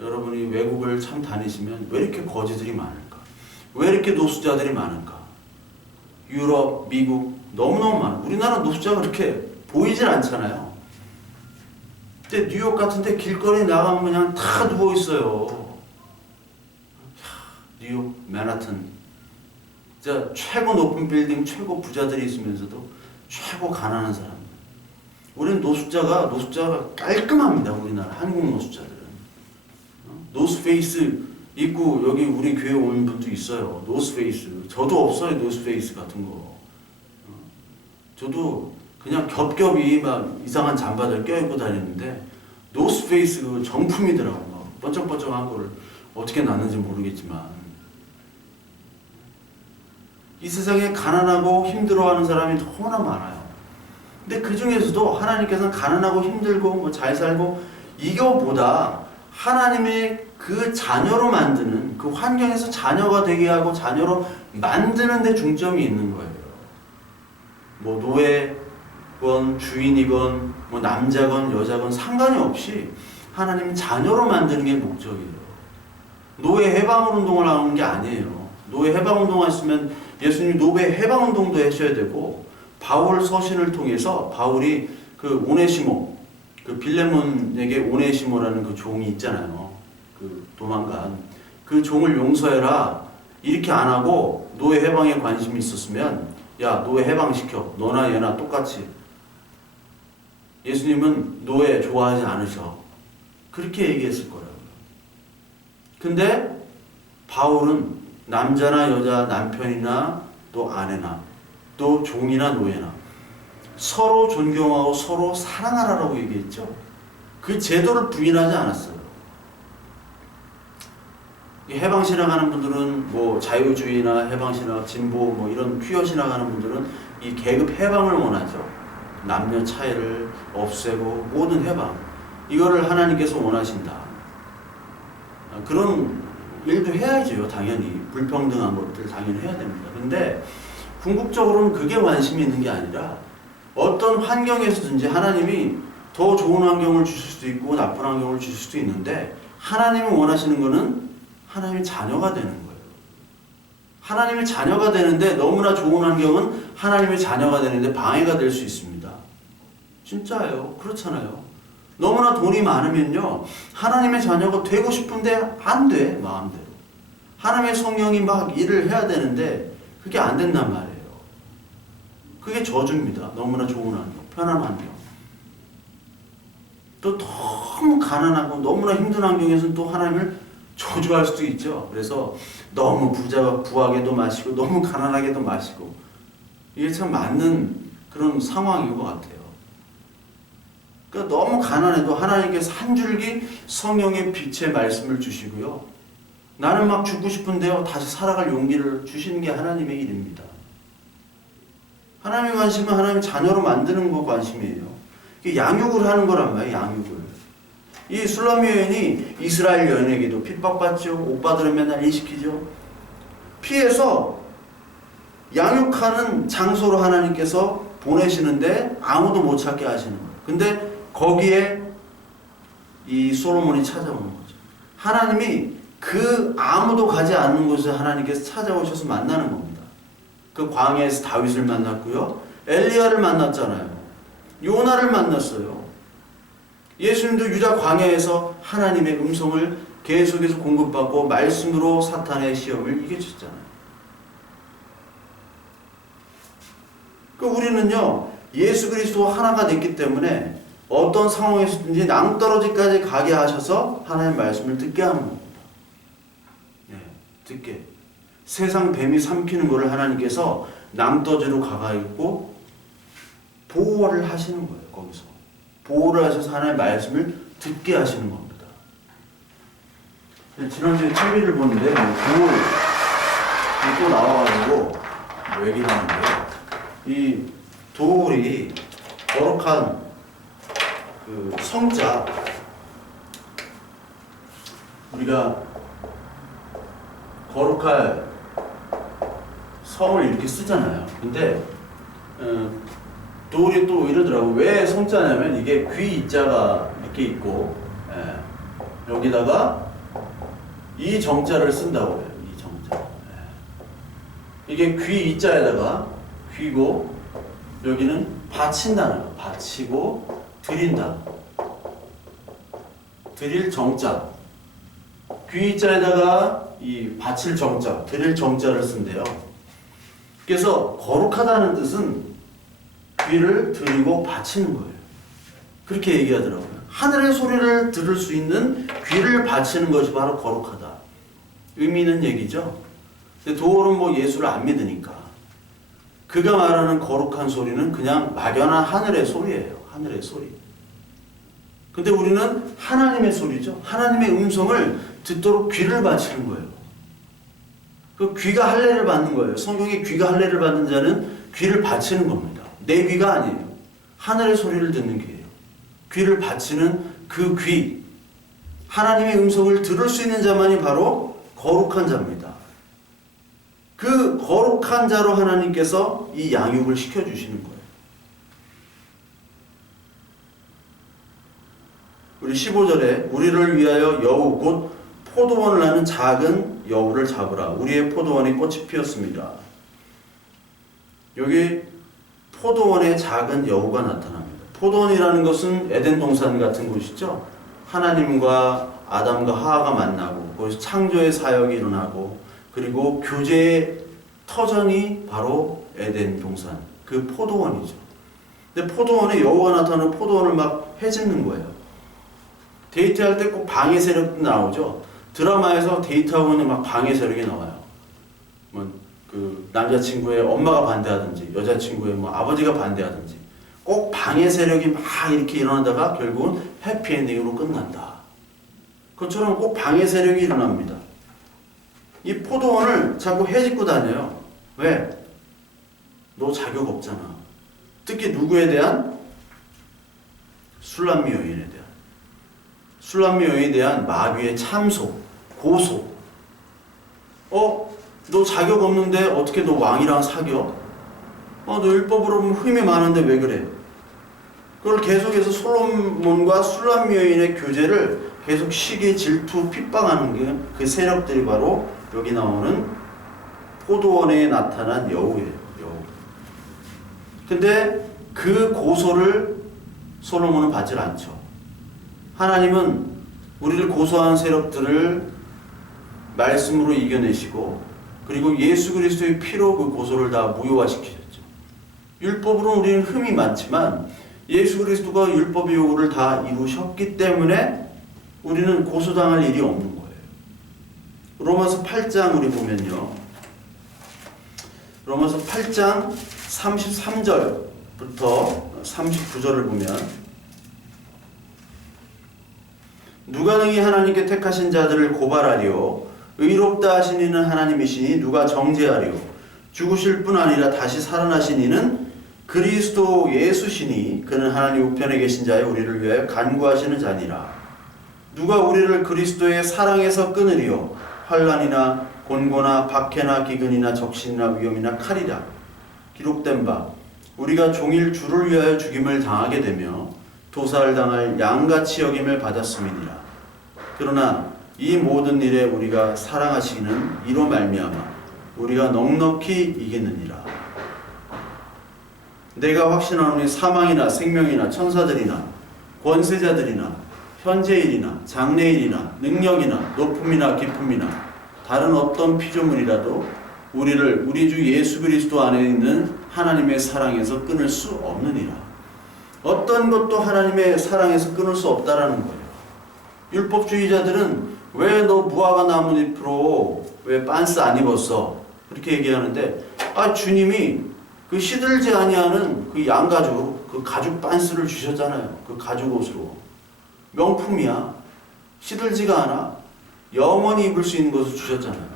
여러분이 외국을 참 다니시면 왜 이렇게 거지들이 많을까? 왜 이렇게 노숙자들이 많을까? 유럽, 미국 너무너무 많아요. 우리나라 노숙자가 그렇게 보이질 않잖아요. 근데 뉴욕 같은데 길거리 나가면 그냥 다 누워 있어요. 뉴욕, 맨하튼. 진짜 최고 높은 빌딩, 최고 부자들이 있으면서도 최고 가난한 사람. 우리는 노숙자가 깔끔합니다. 우리나라 한국 노숙자들은. 노스페이스 입고 여기 우리 교회 오는 분도 있어요. 노스페이스. 저도 없어요. 노스페이스 같은 거. 저도 그냥 겹겹이 막 이상한 잠바들 껴입고 다니는데 노스페이스 그 정품이더라고. 막 번쩍번쩍한 거를 어떻게 났는지 모르겠지만 이 세상에 가난하고 힘들어하는 사람이 너무나 많아요. 근데 그 중에서도 하나님께서는 가난하고 힘들고 뭐 잘 살고 이거보다 하나님의 그 자녀로 만드는 그 환경에서 자녀가 되게 하고 자녀로 만드는 데 중점이 있는 거예요. 뭐 노예건 주인이건 뭐 남자건 여자건 상관이 없이 하나님은 자녀로 만드는 게 목적이에요. 노예 해방 운동을 하는 게 아니에요. 노예 해방 운동 하시면 예수님이 노예 해방 운동도 하셔야 되고 바울 서신을 통해서 바울이 그 오네시모 그 빌레몬에게 오네시모라는 그 종이 있잖아요. 그 도망간 그 종을 용서해라 이렇게 안 하고 노예 해방에 관심이 있었으면 야 노예 해방시켜 너나 얘나 똑같이. 예수님은 노예 좋아하지 않으셔. 그렇게 얘기했을 거라고요. 근데 바울은 남자나 여자 남편이나 또 아내나 또 종이나 노예나 서로 존경하고 서로 사랑하라고 얘기했죠. 그 제도를 부인하지 않았어요. 해방신학 하는 분들은 뭐 자유주의나 해방신학, 진보 뭐 이런 퀴어 신학 하는 분들은 이 계급 해방을 원하죠. 남녀 차이를 없애고 모든 해방. 이거를 하나님께서 원하신다. 그런 일도 해야죠. 당연히. 불평등한 것들 당연히 해야 됩니다. 근데 궁극적으로는 그게 관심이 있는 게 아니라 어떤 환경에서든지 하나님이 더 좋은 환경을 주실 수도 있고 나쁜 환경을 주실 수도 있는데 하나님이 원하시는 거는 하나님의 자녀가 되는 거예요. 하나님의 자녀가 되는데 너무나 좋은 환경은 하나님의 자녀가 되는데 방해가 될 수 있습니다. 진짜예요. 그렇잖아요. 너무나 돈이 많으면요. 하나님의 자녀가 되고 싶은데 안 돼. 마음대로. 하나님의 성령이 막 일을 해야 되는데 그게 안 된단 말이에요. 그게 저주입니다. 너무나 좋은 환경, 편한 환경. 또 너무 가난하고 너무나 힘든 환경에서는 또 하나님을 저주할 수도 있죠. 그래서 너무 부하게도 마시고 너무 가난하게도 마시고 이게 참 맞는 그런 상황인 것 같아요. 그러니까 너무 가난해도 하나님께서 한 줄기 성령의 빛의 말씀을 주시고요. 나는 막 죽고 싶은데요. 다시 살아갈 용기를 주시는 게 하나님의 일입니다. 하나님의 관심은 하나님의 자녀로 만드는 거 관심이에요. 양육을 하는 거란 말이에요. 양육을. 이 술람 여인이 이스라엘 여인에게도 핍박받죠. 오빠들은 맨날 일 시키죠. 피해서 양육하는 장소로 하나님께서 보내시는데 아무도 못 찾게 하시는 거예요. 근데 거기에 이 솔로몬이 찾아오는 거죠. 하나님이 그 아무도 가지 않는 곳에 하나님께서 찾아오셔서 만나는 겁니다. 그 광야에서 다윗을 만났고요. 엘리야를 만났잖아요. 요나를 만났어요. 예수님도 유다 광야에서 하나님의 음성을 계속해서 공급받고 말씀으로 사탄의 시험을 이겨주셨잖아요. 우리는요 예수 그리스도와 하나가 됐기 때문에 어떤 상황에서든지 낭떠러지까지 가게 하셔서 하나님의 말씀을 듣게 하는 겁니다. 네, 듣게. 세상 뱀이 삼키는 것을 하나님께서 낭떠러지로 가가지고 보호를 하시는 거예요. 거기서 보호를 하셔서 하나님의 말씀을 듣게 하시는 겁니다. 지난주에 TV를 보는데 돌이 또 나와가지고 얘기를 하는데요. 이 돌이 거룩한 그 성자, 우리가 거룩할 성을 이렇게 쓰잖아요. 근데 돌이 또 이러더라고. 왜 성자냐면 이게 귀 이자가 이렇게 있고, 여기다가 이 정자를 쓴다고 해요. 이 정자. 이게 귀 이자에다가 귀고, 여기는 바친다는 거. 바치고 드린다. 드릴 정자. 귀 이자에다가 이 바칠 정자, 드릴 정자를 쓴대요. 그래서 거룩하다는 뜻은 귀를 드리고 바치는 거예요. 그렇게 얘기하더라고요. 하늘의 소리를 들을 수 있는 귀를 바치는 것이 바로 거룩하다. 의미 있는 얘기죠. 근데 도울은 뭐 예수를 안 믿으니까 그가 말하는 거룩한 소리는 그냥 막연한 하늘의 소리예요. 하늘의 소리. 근데 우리는 하나님의 소리죠. 하나님의 음성을 듣도록 귀를 바치는 거예요. 그 귀가 할례를 받는 거예요. 성경에 귀가 할례를 받는 자는 귀를 바치는 겁니다. 내 귀가 아니에요. 하늘의 소리를 듣는 귀예요. 귀를 바치는 그 귀. 하나님의 음성을 들을 수 있는 자만이 바로 거룩한 자입니다. 그 거룩한 자로 하나님께서 이 양육을 시켜주시는 거예요. 우리 15절에 우리를 위하여 여우 곧 포도원을 하는 작은 여우를 잡으라. 우리의 포도원에 꽃이 피었습니다. 여기 포도원에 작은 여우가 나타납니다. 포도원이라는 것은 에덴 동산 같은 곳이죠. 하나님과 아담과 하와가 만나고 거기서 창조의 사역이 일어나고 그리고 교제의 터전이 바로 에덴 동산, 그 포도원이죠. 근데 포도원에 여우가 나타나면 포도원을 막 헤집는 거예요. 데이트할 때 꼭 방해 세력도 나오죠. 드라마에서 데이트하고 있는 막 방해 세력이 나와요. 뭐 그 남자친구의 엄마가 반대하든지 여자친구의 뭐 아버지가 반대하든지 꼭 방해 세력이 막 이렇게 일어나다가 결국은 해피엔딩으로 끝난다. 그것처럼 꼭 방해 세력이 일어납니다. 이 포도원을 자꾸 헤집고 다녀요. 왜? 너 자격 없잖아. 특히 누구에 대한? 술람미 여인에 대한. 술람미 여인에 대한 마귀의 참소, 고소. 너 자격 없는데 어떻게 너 왕이랑 사겨? 너 율법으로 보면 흠이 많은데 왜 그래? 그걸 계속해서 솔로몬과 술람미 여인의 교제를 계속 시기, 질투, 핍박하는 게 그 세력들이 바로 여기 나오는 포도원에 나타난 여우예요. 여우. 근데 그 고소를 솔로몬은 받질 않죠. 하나님은 우리를 고소한 세력들을 말씀으로 이겨내시고 그리고 예수 그리스도의 피로 그 고소를 다 무효화시키셨죠. 율법으로는 우리는 흠이 많지만 예수 그리스도가 율법의 요구를 다 이루셨기 때문에 우리는 고소당할 일이 없는 거예요. 로마서 8장 우리 보면요. 로마서 8장 33절부터 39절을 보면 누가 능히 하나님께 택하신 자들을 고발하리요 의롭다 하신 이는 하나님이시니 누가 정죄하리요 죽으실 뿐 아니라 다시 살아나신 이는 그리스도 예수시니 그는 하나님 우편에 계신 자의 우리를 위하여 간구하시는 자니라. 누가 우리를 그리스도의 사랑에서 끊으리요 환난이나 곤고나 박해나 기근이나 적신이나 위험이나 칼이라. 기록된 바 우리가 종일 주를 위하여 죽임을 당하게 되며 도살을 당할 양같이 여김을 받았음이니라. 그러나 이 모든 일에 우리가 사랑하시기는 이로 말미암아 우리가 넉넉히 이기느니라. 내가 확신하노니 사망이나 생명이나 천사들이나 권세자들이나 현재일이나 장래일이나 능력이나 높음이나 깊음이나 다른 어떤 피조물이라도 우리를 우리 주 예수 그리스도 안에 있는 하나님의 사랑에서 끊을 수 없느니라. 어떤 것도 하나님의 사랑에서 끊을 수 없다라는 거예요. 율법주의자들은 왜 너 무화과 나뭇잎으로 왜 빤스 안 입었어? 그렇게 얘기하는데 주님이 그 시들지 아니하는 그 양가죽, 그 가죽 빤스를 주셨잖아요. 그 가죽 옷으로. 명품이야. 시들지가 않아. 영원히 입을 수 있는 것을 주셨잖아요.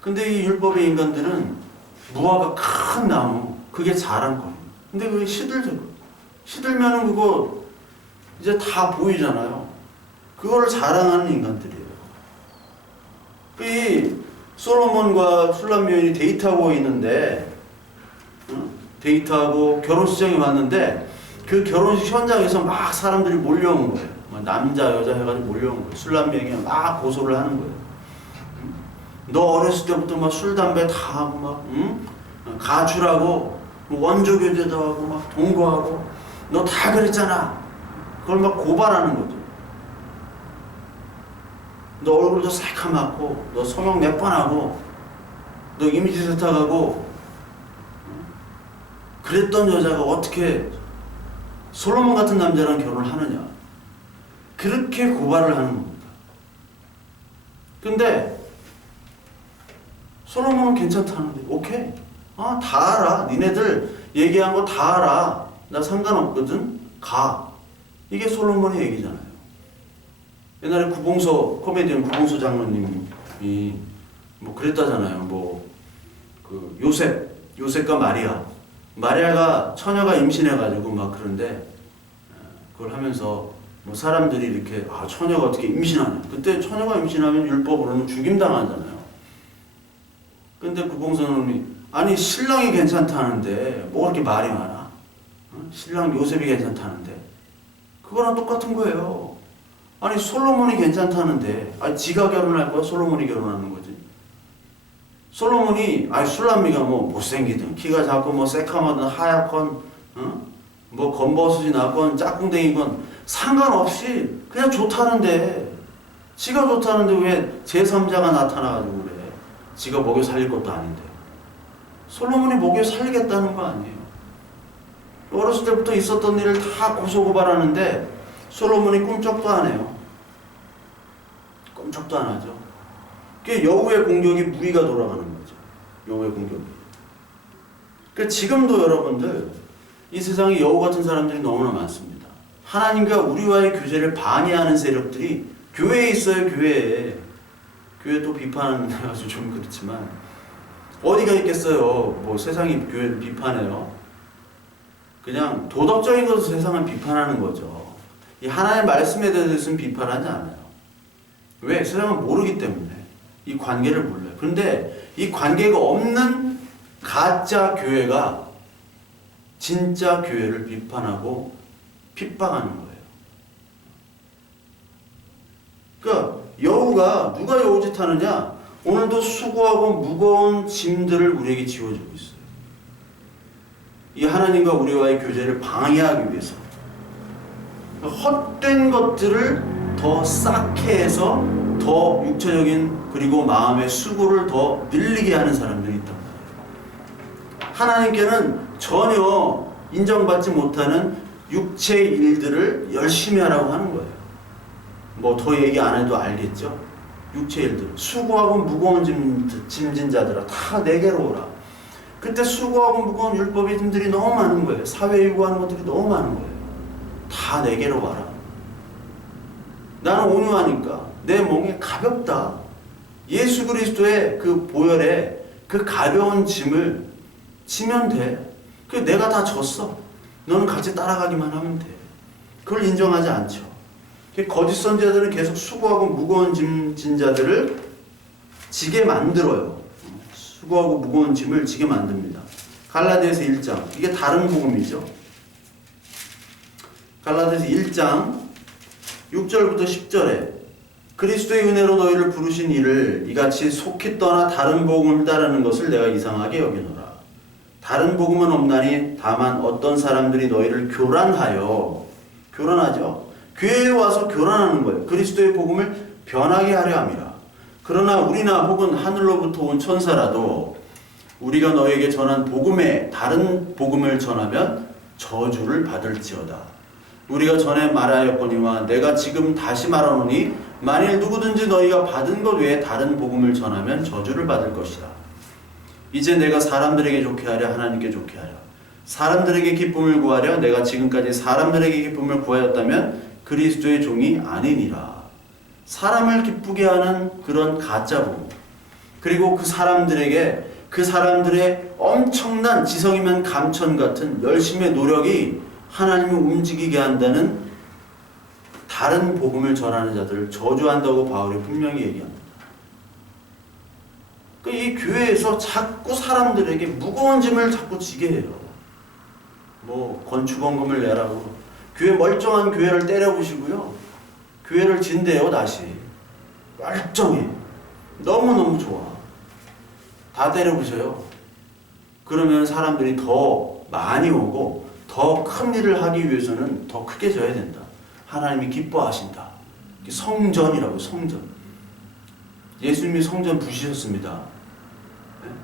근데 이 율법의 인간들은 무화과 큰 나무, 그게 자랑거리예요. 근데 그게 시들면은 그거 이제 다 보이잖아요. 그거를 자랑하는 인간들이에요. 이 솔로몬과 술람 여인이 데이트하고 있는데, 데이트하고 결혼식장에 왔는데, 그 결혼식 현장에서 막 사람들이 몰려온 거예요. 남자, 여자 해가지고 몰려온 거예요. 술람 여인이 막 고소를 하는 거예요. 너 어렸을 때부터 막 술, 담배 다 하고 막, 가출하고, 원조 교제도 하고, 막 동거하고, 너 다 그랬잖아. 그걸 막 고발하는 거죠. 너 얼굴도 새카맣고, 너 성형 몇 번 하고, 너 이미지 세탁하고, 그랬던 여자가 어떻게 솔로몬 같은 남자랑 결혼을 하느냐. 그렇게 고발을 하는 겁니다. 근데 솔로몬은 괜찮다는데, 오케이. 다 알아. 니네들 얘기한 거 다 알아. 나 상관없거든. 가. 이게 솔로몬의 얘기잖아요. 옛날에 코미디언 구봉서 장로님이 뭐 그랬다잖아요. 그 요셉과 마리아가 처녀가 임신해가지고 막 그런데 그걸 하면서 뭐 사람들이 이렇게 처녀가 어떻게 임신하냐. 그때 처녀가 임신하면 율법으로는 죽임당하잖아요. 근데 구봉서님이 아니 신랑이 괜찮다는데 뭐 그렇게 말이 많아? 신랑 요셉이 괜찮다는데 그거랑 똑같은 거예요. 아니 솔로몬이 괜찮다는데 지가 결혼할 거야? 솔로몬이 결혼하는 거지. 솔로몬이 술람미가 뭐 못생기든 키가 작고 뭐 새카마든 하얗건 뭐 검버섯이 나건 짝꿍댕이건 상관없이 그냥 좋다는데 지가 좋다는데 왜 제3자가 나타나가지고 그래. 지가 먹여 살릴 것도 아닌데. 솔로몬이 먹여 살리겠다는 거 아니에요. 어렸을 때부터 있었던 일을 다 고소고발하는데 솔로몬이 꿈쩍도 안 해요. 꿈쩍도 안 하죠. 그게 여호의 공격이 무리가 돌아가는 거죠. 여호의 공격이. 그러니까 지금도 여러분들 이 세상에 여호 같은 사람들이 너무나 많습니다. 하나님과 우리와의 교제를 방해하는 세력들이 교회에 있어요. 교회에. 교회 또 비판하는 데가 좀 그렇지만 어디가 있겠어요. 뭐 세상이 교회를 비판해요. 그냥 도덕적인 것을 세상을 비판하는 거죠. 이 하나님의 말씀에 대해서는 비판하지 않아요. 왜? 세상은 모르기 때문에. 이 관계를 몰라요. 그런데 이 관계가 없는 가짜 교회가 진짜 교회를 비판하고 핍박하는 거예요. 그러니까 여우가 누가 여우짓 하느냐? 오늘도 수고하고 무거운 짐들을 우리에게 지워주고 있어요. 이 하나님과 우리와의 교제를 방해하기 위해서 헛된 것들을 더 쌓게 해서 더 육체적인 그리고 마음의 수고를 더 늘리게 하는 사람들이 있단 말이에요. 하나님께는 전혀 인정받지 못하는 육체의 일들을 열심히 하라고 하는 거예요. 뭐 더 얘기 안 해도 알겠죠? 육체의 일들. 수고하고 무거운 짐진 자들아 다 내게로 오라. 그때 수고하고 무거운 율법의 짐들이 너무 많은 거예요. 사회에 요구하는 것들이 너무 많은 거예요. 다 내게로 와라. 나는 온유하니까 내 몸이 가볍다. 예수 그리스도의 그 보혈에 그 가벼운 짐을 지면 돼. 그 내가 다 졌어. 너는 같이 따라가기만 하면 돼. 그걸 인정하지 않죠. 거짓 선지자들은 계속 수고하고 무거운 짐진 자들을 지게 만들어요. 수고하고 무거운 짐을 지게 만듭니다. 갈라디아서 1장. 이게 다른 복음이죠. 갈라디아서 1장 6절부터 10절에 그리스도의 은혜로 너희를 부르신 이를 이같이 속히 떠나 다른 복음을 따르는 것을 내가 이상하게 여기노라. 다른 복음은 없나니 다만 어떤 사람들이 너희를 교란하죠. 교회에 와서 교란하는 거예요. 그리스도의 복음을 변하게 하려 함이라. 그러나 우리나 혹은 하늘로부터 온 천사라도 우리가 너에게 전한 복음에 다른 복음을 전하면 저주를 받을지어다. 우리가 전에 말하였거니와 내가 지금 다시 말하노니 만일 누구든지 너희가 받은 것 외에 다른 복음을 전하면 저주를 받을 것이다. 이제 내가 사람들에게 좋게 하려 하나님께 좋게 하려 사람들에게 기쁨을 구하려 내가 지금까지 사람들에게 기쁨을 구하였다면 그리스도의 종이 아니니라. 사람을 기쁘게 하는 그런 가짜 복음, 그리고 그 사람들의 엄청난 지성이면 감천 같은 열심의 노력이 하나님을 움직이게 한다는 다른 복음을 전하는 자들을 저주한다고 바울이 분명히 얘기합니다. 이 교회에서 자꾸 사람들에게 무거운 짐을 자꾸 지게 해요. 뭐 건축원금을 내라고 교회 멀쩡한 교회를 때려부시고요. 교회를 진대요. 다시 멀쩡해. 너무너무 좋아. 다 때려부셔요. 그러면 사람들이 더 많이 오고 더 큰 일을 하기 위해서는 더 크게 져야 된다. 하나님이 기뻐하신다. 성전이라고. 성전. 예수님이 성전 부시셨습니다.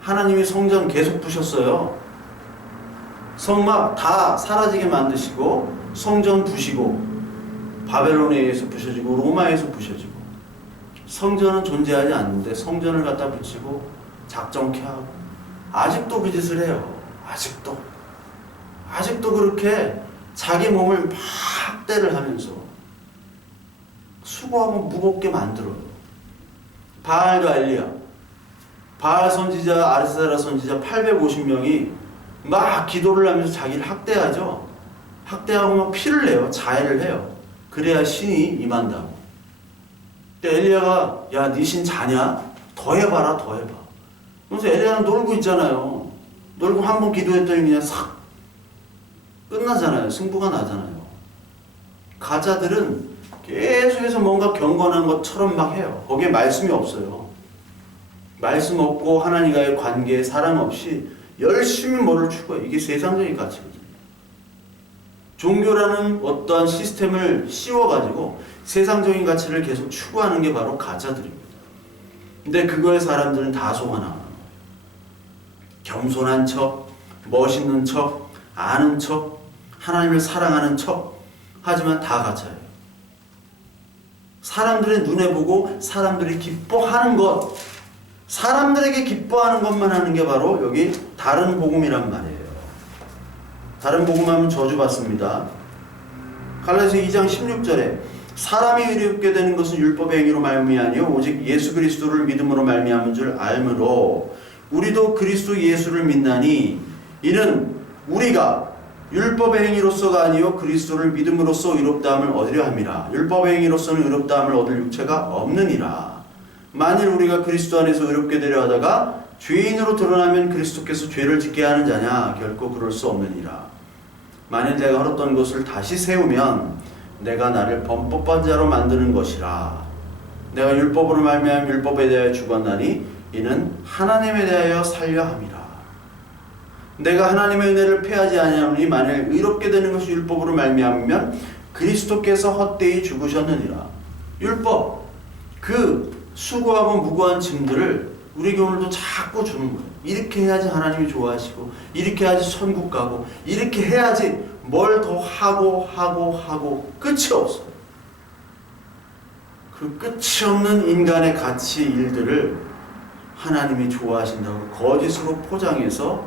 하나님이 성전 계속 부셨어요. 성막 다 사라지게 만드시고 성전 부시고 바벨론에 의해서 부셔지고 로마에서 부셔지고 성전은 존재하지 않는데 성전을 갖다 붙이고 작정케 하고 아직도 그 짓을 해요. 아직도 그렇게 자기 몸을 막 학대를 하면서 수고하고 무겁게 만들어요. 바알과 엘리야, 바알 선지자, 아르사라 선지자 850명이 막 기도를 하면서 자기를 학대하죠. 학대하고 막 피를 내요. 자해를 해요. 그래야 신이 임한다고. 근데 엘리야가 야, 네 신 자냐? 더 해봐라, 더 해봐. 그래서 엘리야는 놀고 있잖아요. 놀고 한 번 기도했더니 그냥 싹 끝나잖아요. 승부가 나잖아요. 가짜들은 계속해서 뭔가 경건한 것처럼 막 해요. 거기에 말씀이 없어요. 말씀 없고 하나님과의 관계에 사랑 없이 열심히 뭐를 추구해요. 이게 세상적인 가치거든요. 종교라는 어떠한 시스템을 씌워가지고 세상적인 가치를 계속 추구하는 게 바로 가짜들입니다. 근데 그거에 사람들은 다 속아나와요. 겸손한 척, 멋있는 척, 아는 척, 하나님을 사랑하는 척, 하지만 다 가짜예요. 사람들의 눈에 보고 사람들이 기뻐하는 것, 사람들에게 기뻐하는 것만 하는 게 바로 여기 다른 복음이란 말이에요. 다른 복음하면 저주받습니다. 갈라디아서 2장 16절에 사람이 의롭게 되는 것은 율법의 행위로 말미암이 아니요 오직 예수 그리스도를 믿음으로 말미암은 줄 알므로 우리도 그리스도 예수를 믿나니 이는 우리가 율법의 행위로서가 아니요 그리스도를 믿음으로써 의롭다함을 얻으려 함이라. 율법의 행위로서는 의롭다함을 얻을 육체가 없느니라. 만일 우리가 그리스도 안에서 의롭게 되려 하다가 죄인으로 드러나면 그리스도께서 죄를 짓게 하는 자냐? 결코 그럴 수 없느니라. 만일 내가 헐었던 것을 다시 세우면 내가 나를 범법한 자로 만드는 것이라. 내가 율법으로 말미암아 율법에 대하여 죽었나니 이는 하나님에 대하여 살려 함이라. 내가 하나님의 은혜를 패하지 아니하노니 만일 의롭게 되는 것이 율법으로 말미암으면 그리스도께서 헛되이 죽으셨느니라. 율법, 그 수고하고 무고한 짐들을 우리에게 오늘도 자꾸 주는 거예요. 이렇게 해야지 하나님이 좋아하시고 이렇게 해야지 천국 가고 이렇게 해야지 뭘 더 하고 끝이 없어요. 그 끝이 없는 인간의 가치 일들을 하나님이 좋아하신다고 거짓으로 포장해서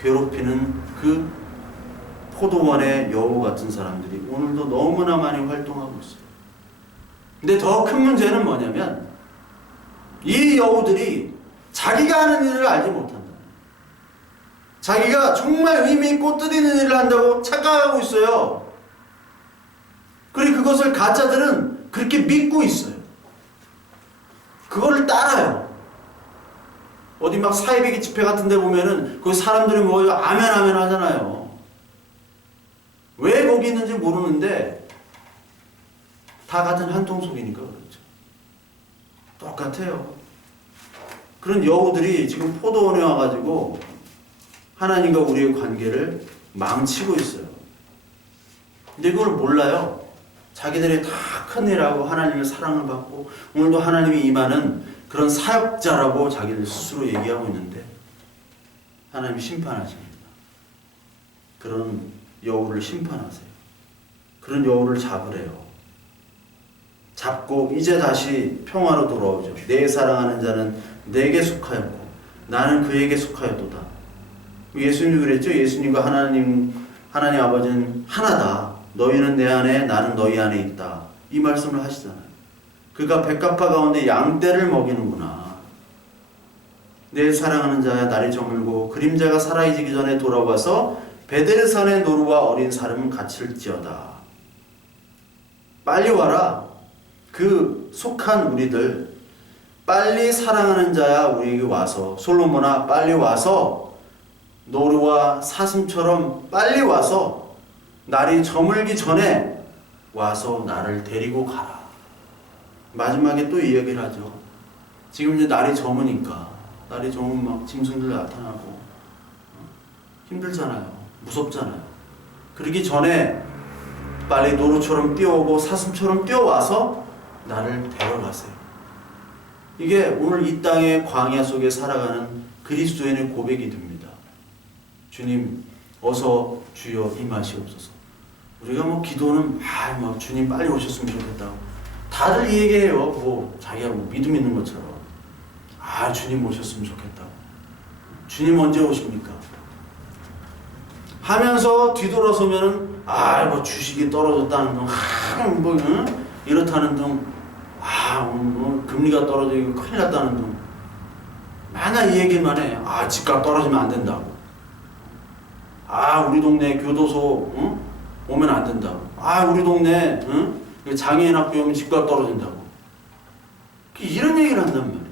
괴롭히는 그 포도원의 여우 같은 사람들이 오늘도 너무나 많이 활동하고 있어요. 근데 더 큰 문제는 뭐냐면 이 여우들이 자기가 하는 일을 알지 못한다. 자기가 정말 의미 있고 뜻있는 일을 한다고 착각하고 있어요. 그리고 그것을 가짜들은 그렇게 믿고 있어요. 그거를 따라요. 어디 막 사이비기 집회 같은 데 보면은 그 사람들이 모여 아멘 아멘 하잖아요. 왜 거기 있는지 모르는데 다 같은 한 통속이니까 그렇죠. 똑같아요. 그런 여우들이 지금 포도원에 와가지고 하나님과 우리의 관계를 망치고 있어요. 근데 그걸 몰라요. 자기들이 다 큰일하고 하나님의 사랑을 받고 오늘도 하나님이 임하는 그런 사역자라고 자기들 스스로 얘기하고 있는데 하나님이 심판하십니다. 그런 여우를 심판하세요. 그런 여우를 잡으래요. 잡고 이제 다시 평화로 돌아오죠. 내 사랑하는 자는 내게 속하였고 나는 그에게 속하였도다. 예수님이 그랬죠. 예수님과 하나님 아버지는 하나다. 너희는 내 안에 나는 너희 안에 있다. 이 말씀을 하시잖아요. 그가 백합화 가운데 양떼를 먹이는구나. 내 사랑하는 자야 날이 저물고 그림자가 사라지기 전에 돌아와서 베델산의 노루와 어린 사람은 갇힐지어다. 빨리 와라. 그 속한 우리들 빨리 사랑하는 자야 우리에게 와서 솔로몬아 빨리 와서 노루와 사슴처럼 빨리 와서 날이 저물기 전에 와서 나를 데리고 가라. 마지막에 또 이 얘기를 하죠. 지금 이제 날이 저무니까 날이 저무면 막 짐승들 나타나고 힘들잖아요. 무섭잖아요. 그러기 전에 빨리 노루처럼 뛰어오고 사슴처럼 뛰어와서 나를 데려가세요. 이게 오늘 이 땅의 광야 속에 살아가는 그리스도인의 고백이 됩니다. 주님 어서 주여 임하시옵소서. 우리가 뭐 기도는 막 주님 빨리 오셨으면 좋겠다고 다들 이 얘기해요. 뭐 자기가 뭐 믿음 있는 것처럼 주님 오셨으면 좋겠다고. 주님 언제 오십니까? 하면서 뒤돌아서면은 뭐 주식이 떨어졌다는 둥, 이렇다는 둥, 뭐 금리가 떨어지고 큰일 났다는 둥. 맨날 이 얘기만 해. 집값 떨어지면 안 된다고. 우리 동네 교도소 오면 안 된다고. 우리 동네 장애인 학교 오면 집값 떨어진다고. 이런 얘기를 한단 말이에요.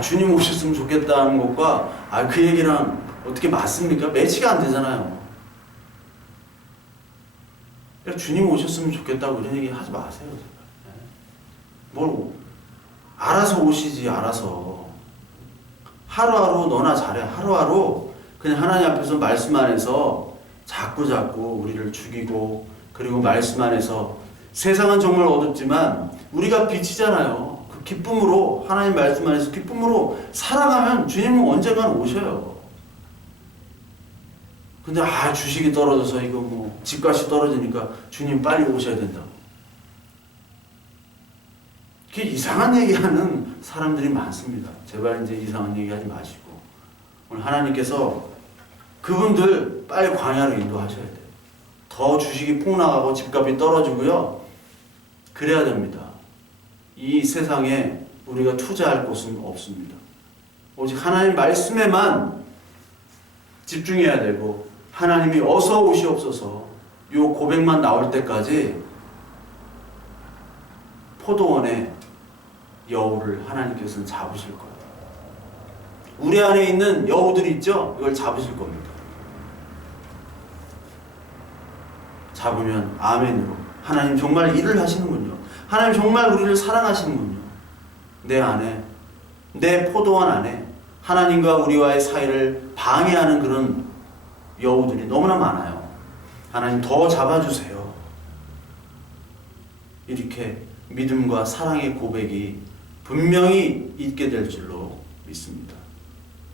주님 오셨으면 좋겠다는 것과 그 얘기랑 어떻게 맞습니까? 매치가 안 되잖아요. 그러니까 주님 오셨으면 좋겠다고 이런 얘기 하지 마세요. 뭘 알아서 오시지. 알아서 하루하루 너나 잘해. 하루하루 그냥 하나님 앞에서 말씀 안에서 자꾸 우리를 죽이고 그리고 말씀 안에서 세상은 정말 어둡지만 우리가 빛이잖아요. 그 기쁨으로 하나님 말씀 안에서 기쁨으로 살아가면 주님은 언젠가는 오셔요. 근데 주식이 떨어져서 이거 뭐 집값이 떨어지니까 주님 빨리 오셔야 된다고. 그게 이상한 얘기하는 사람들이 많습니다. 제발 이제 이상한 얘기하지 마시고 오늘 하나님께서 그분들 빨리 광야로 인도하셔야 돼요. 더 주식이 폭락하고 집값이 떨어지고요. 그래야 됩니다. 이 세상에 우리가 투자할 곳은 없습니다. 오직 하나님 말씀에만 집중해야 되고 하나님이 어서 오시옵소서 이 고백만 나올 때까지 포도원에 여우를 하나님께서는 잡으실 거예요. 우리 안에 있는 여우들이 있죠? 이걸 잡으실 겁니다. 잡으면 아멘으로 하나님 정말 일을 하시는군요. 하나님 정말 우리를 사랑하시는군요. 내 안에 내 포도원 안에 하나님과 우리와의 사이를 방해하는 그런 여우들이 너무나 많아요. 하나님 더 잡아주세요. 이렇게 믿음과 사랑의 고백이 분명히 있게 될 줄로 믿습니다.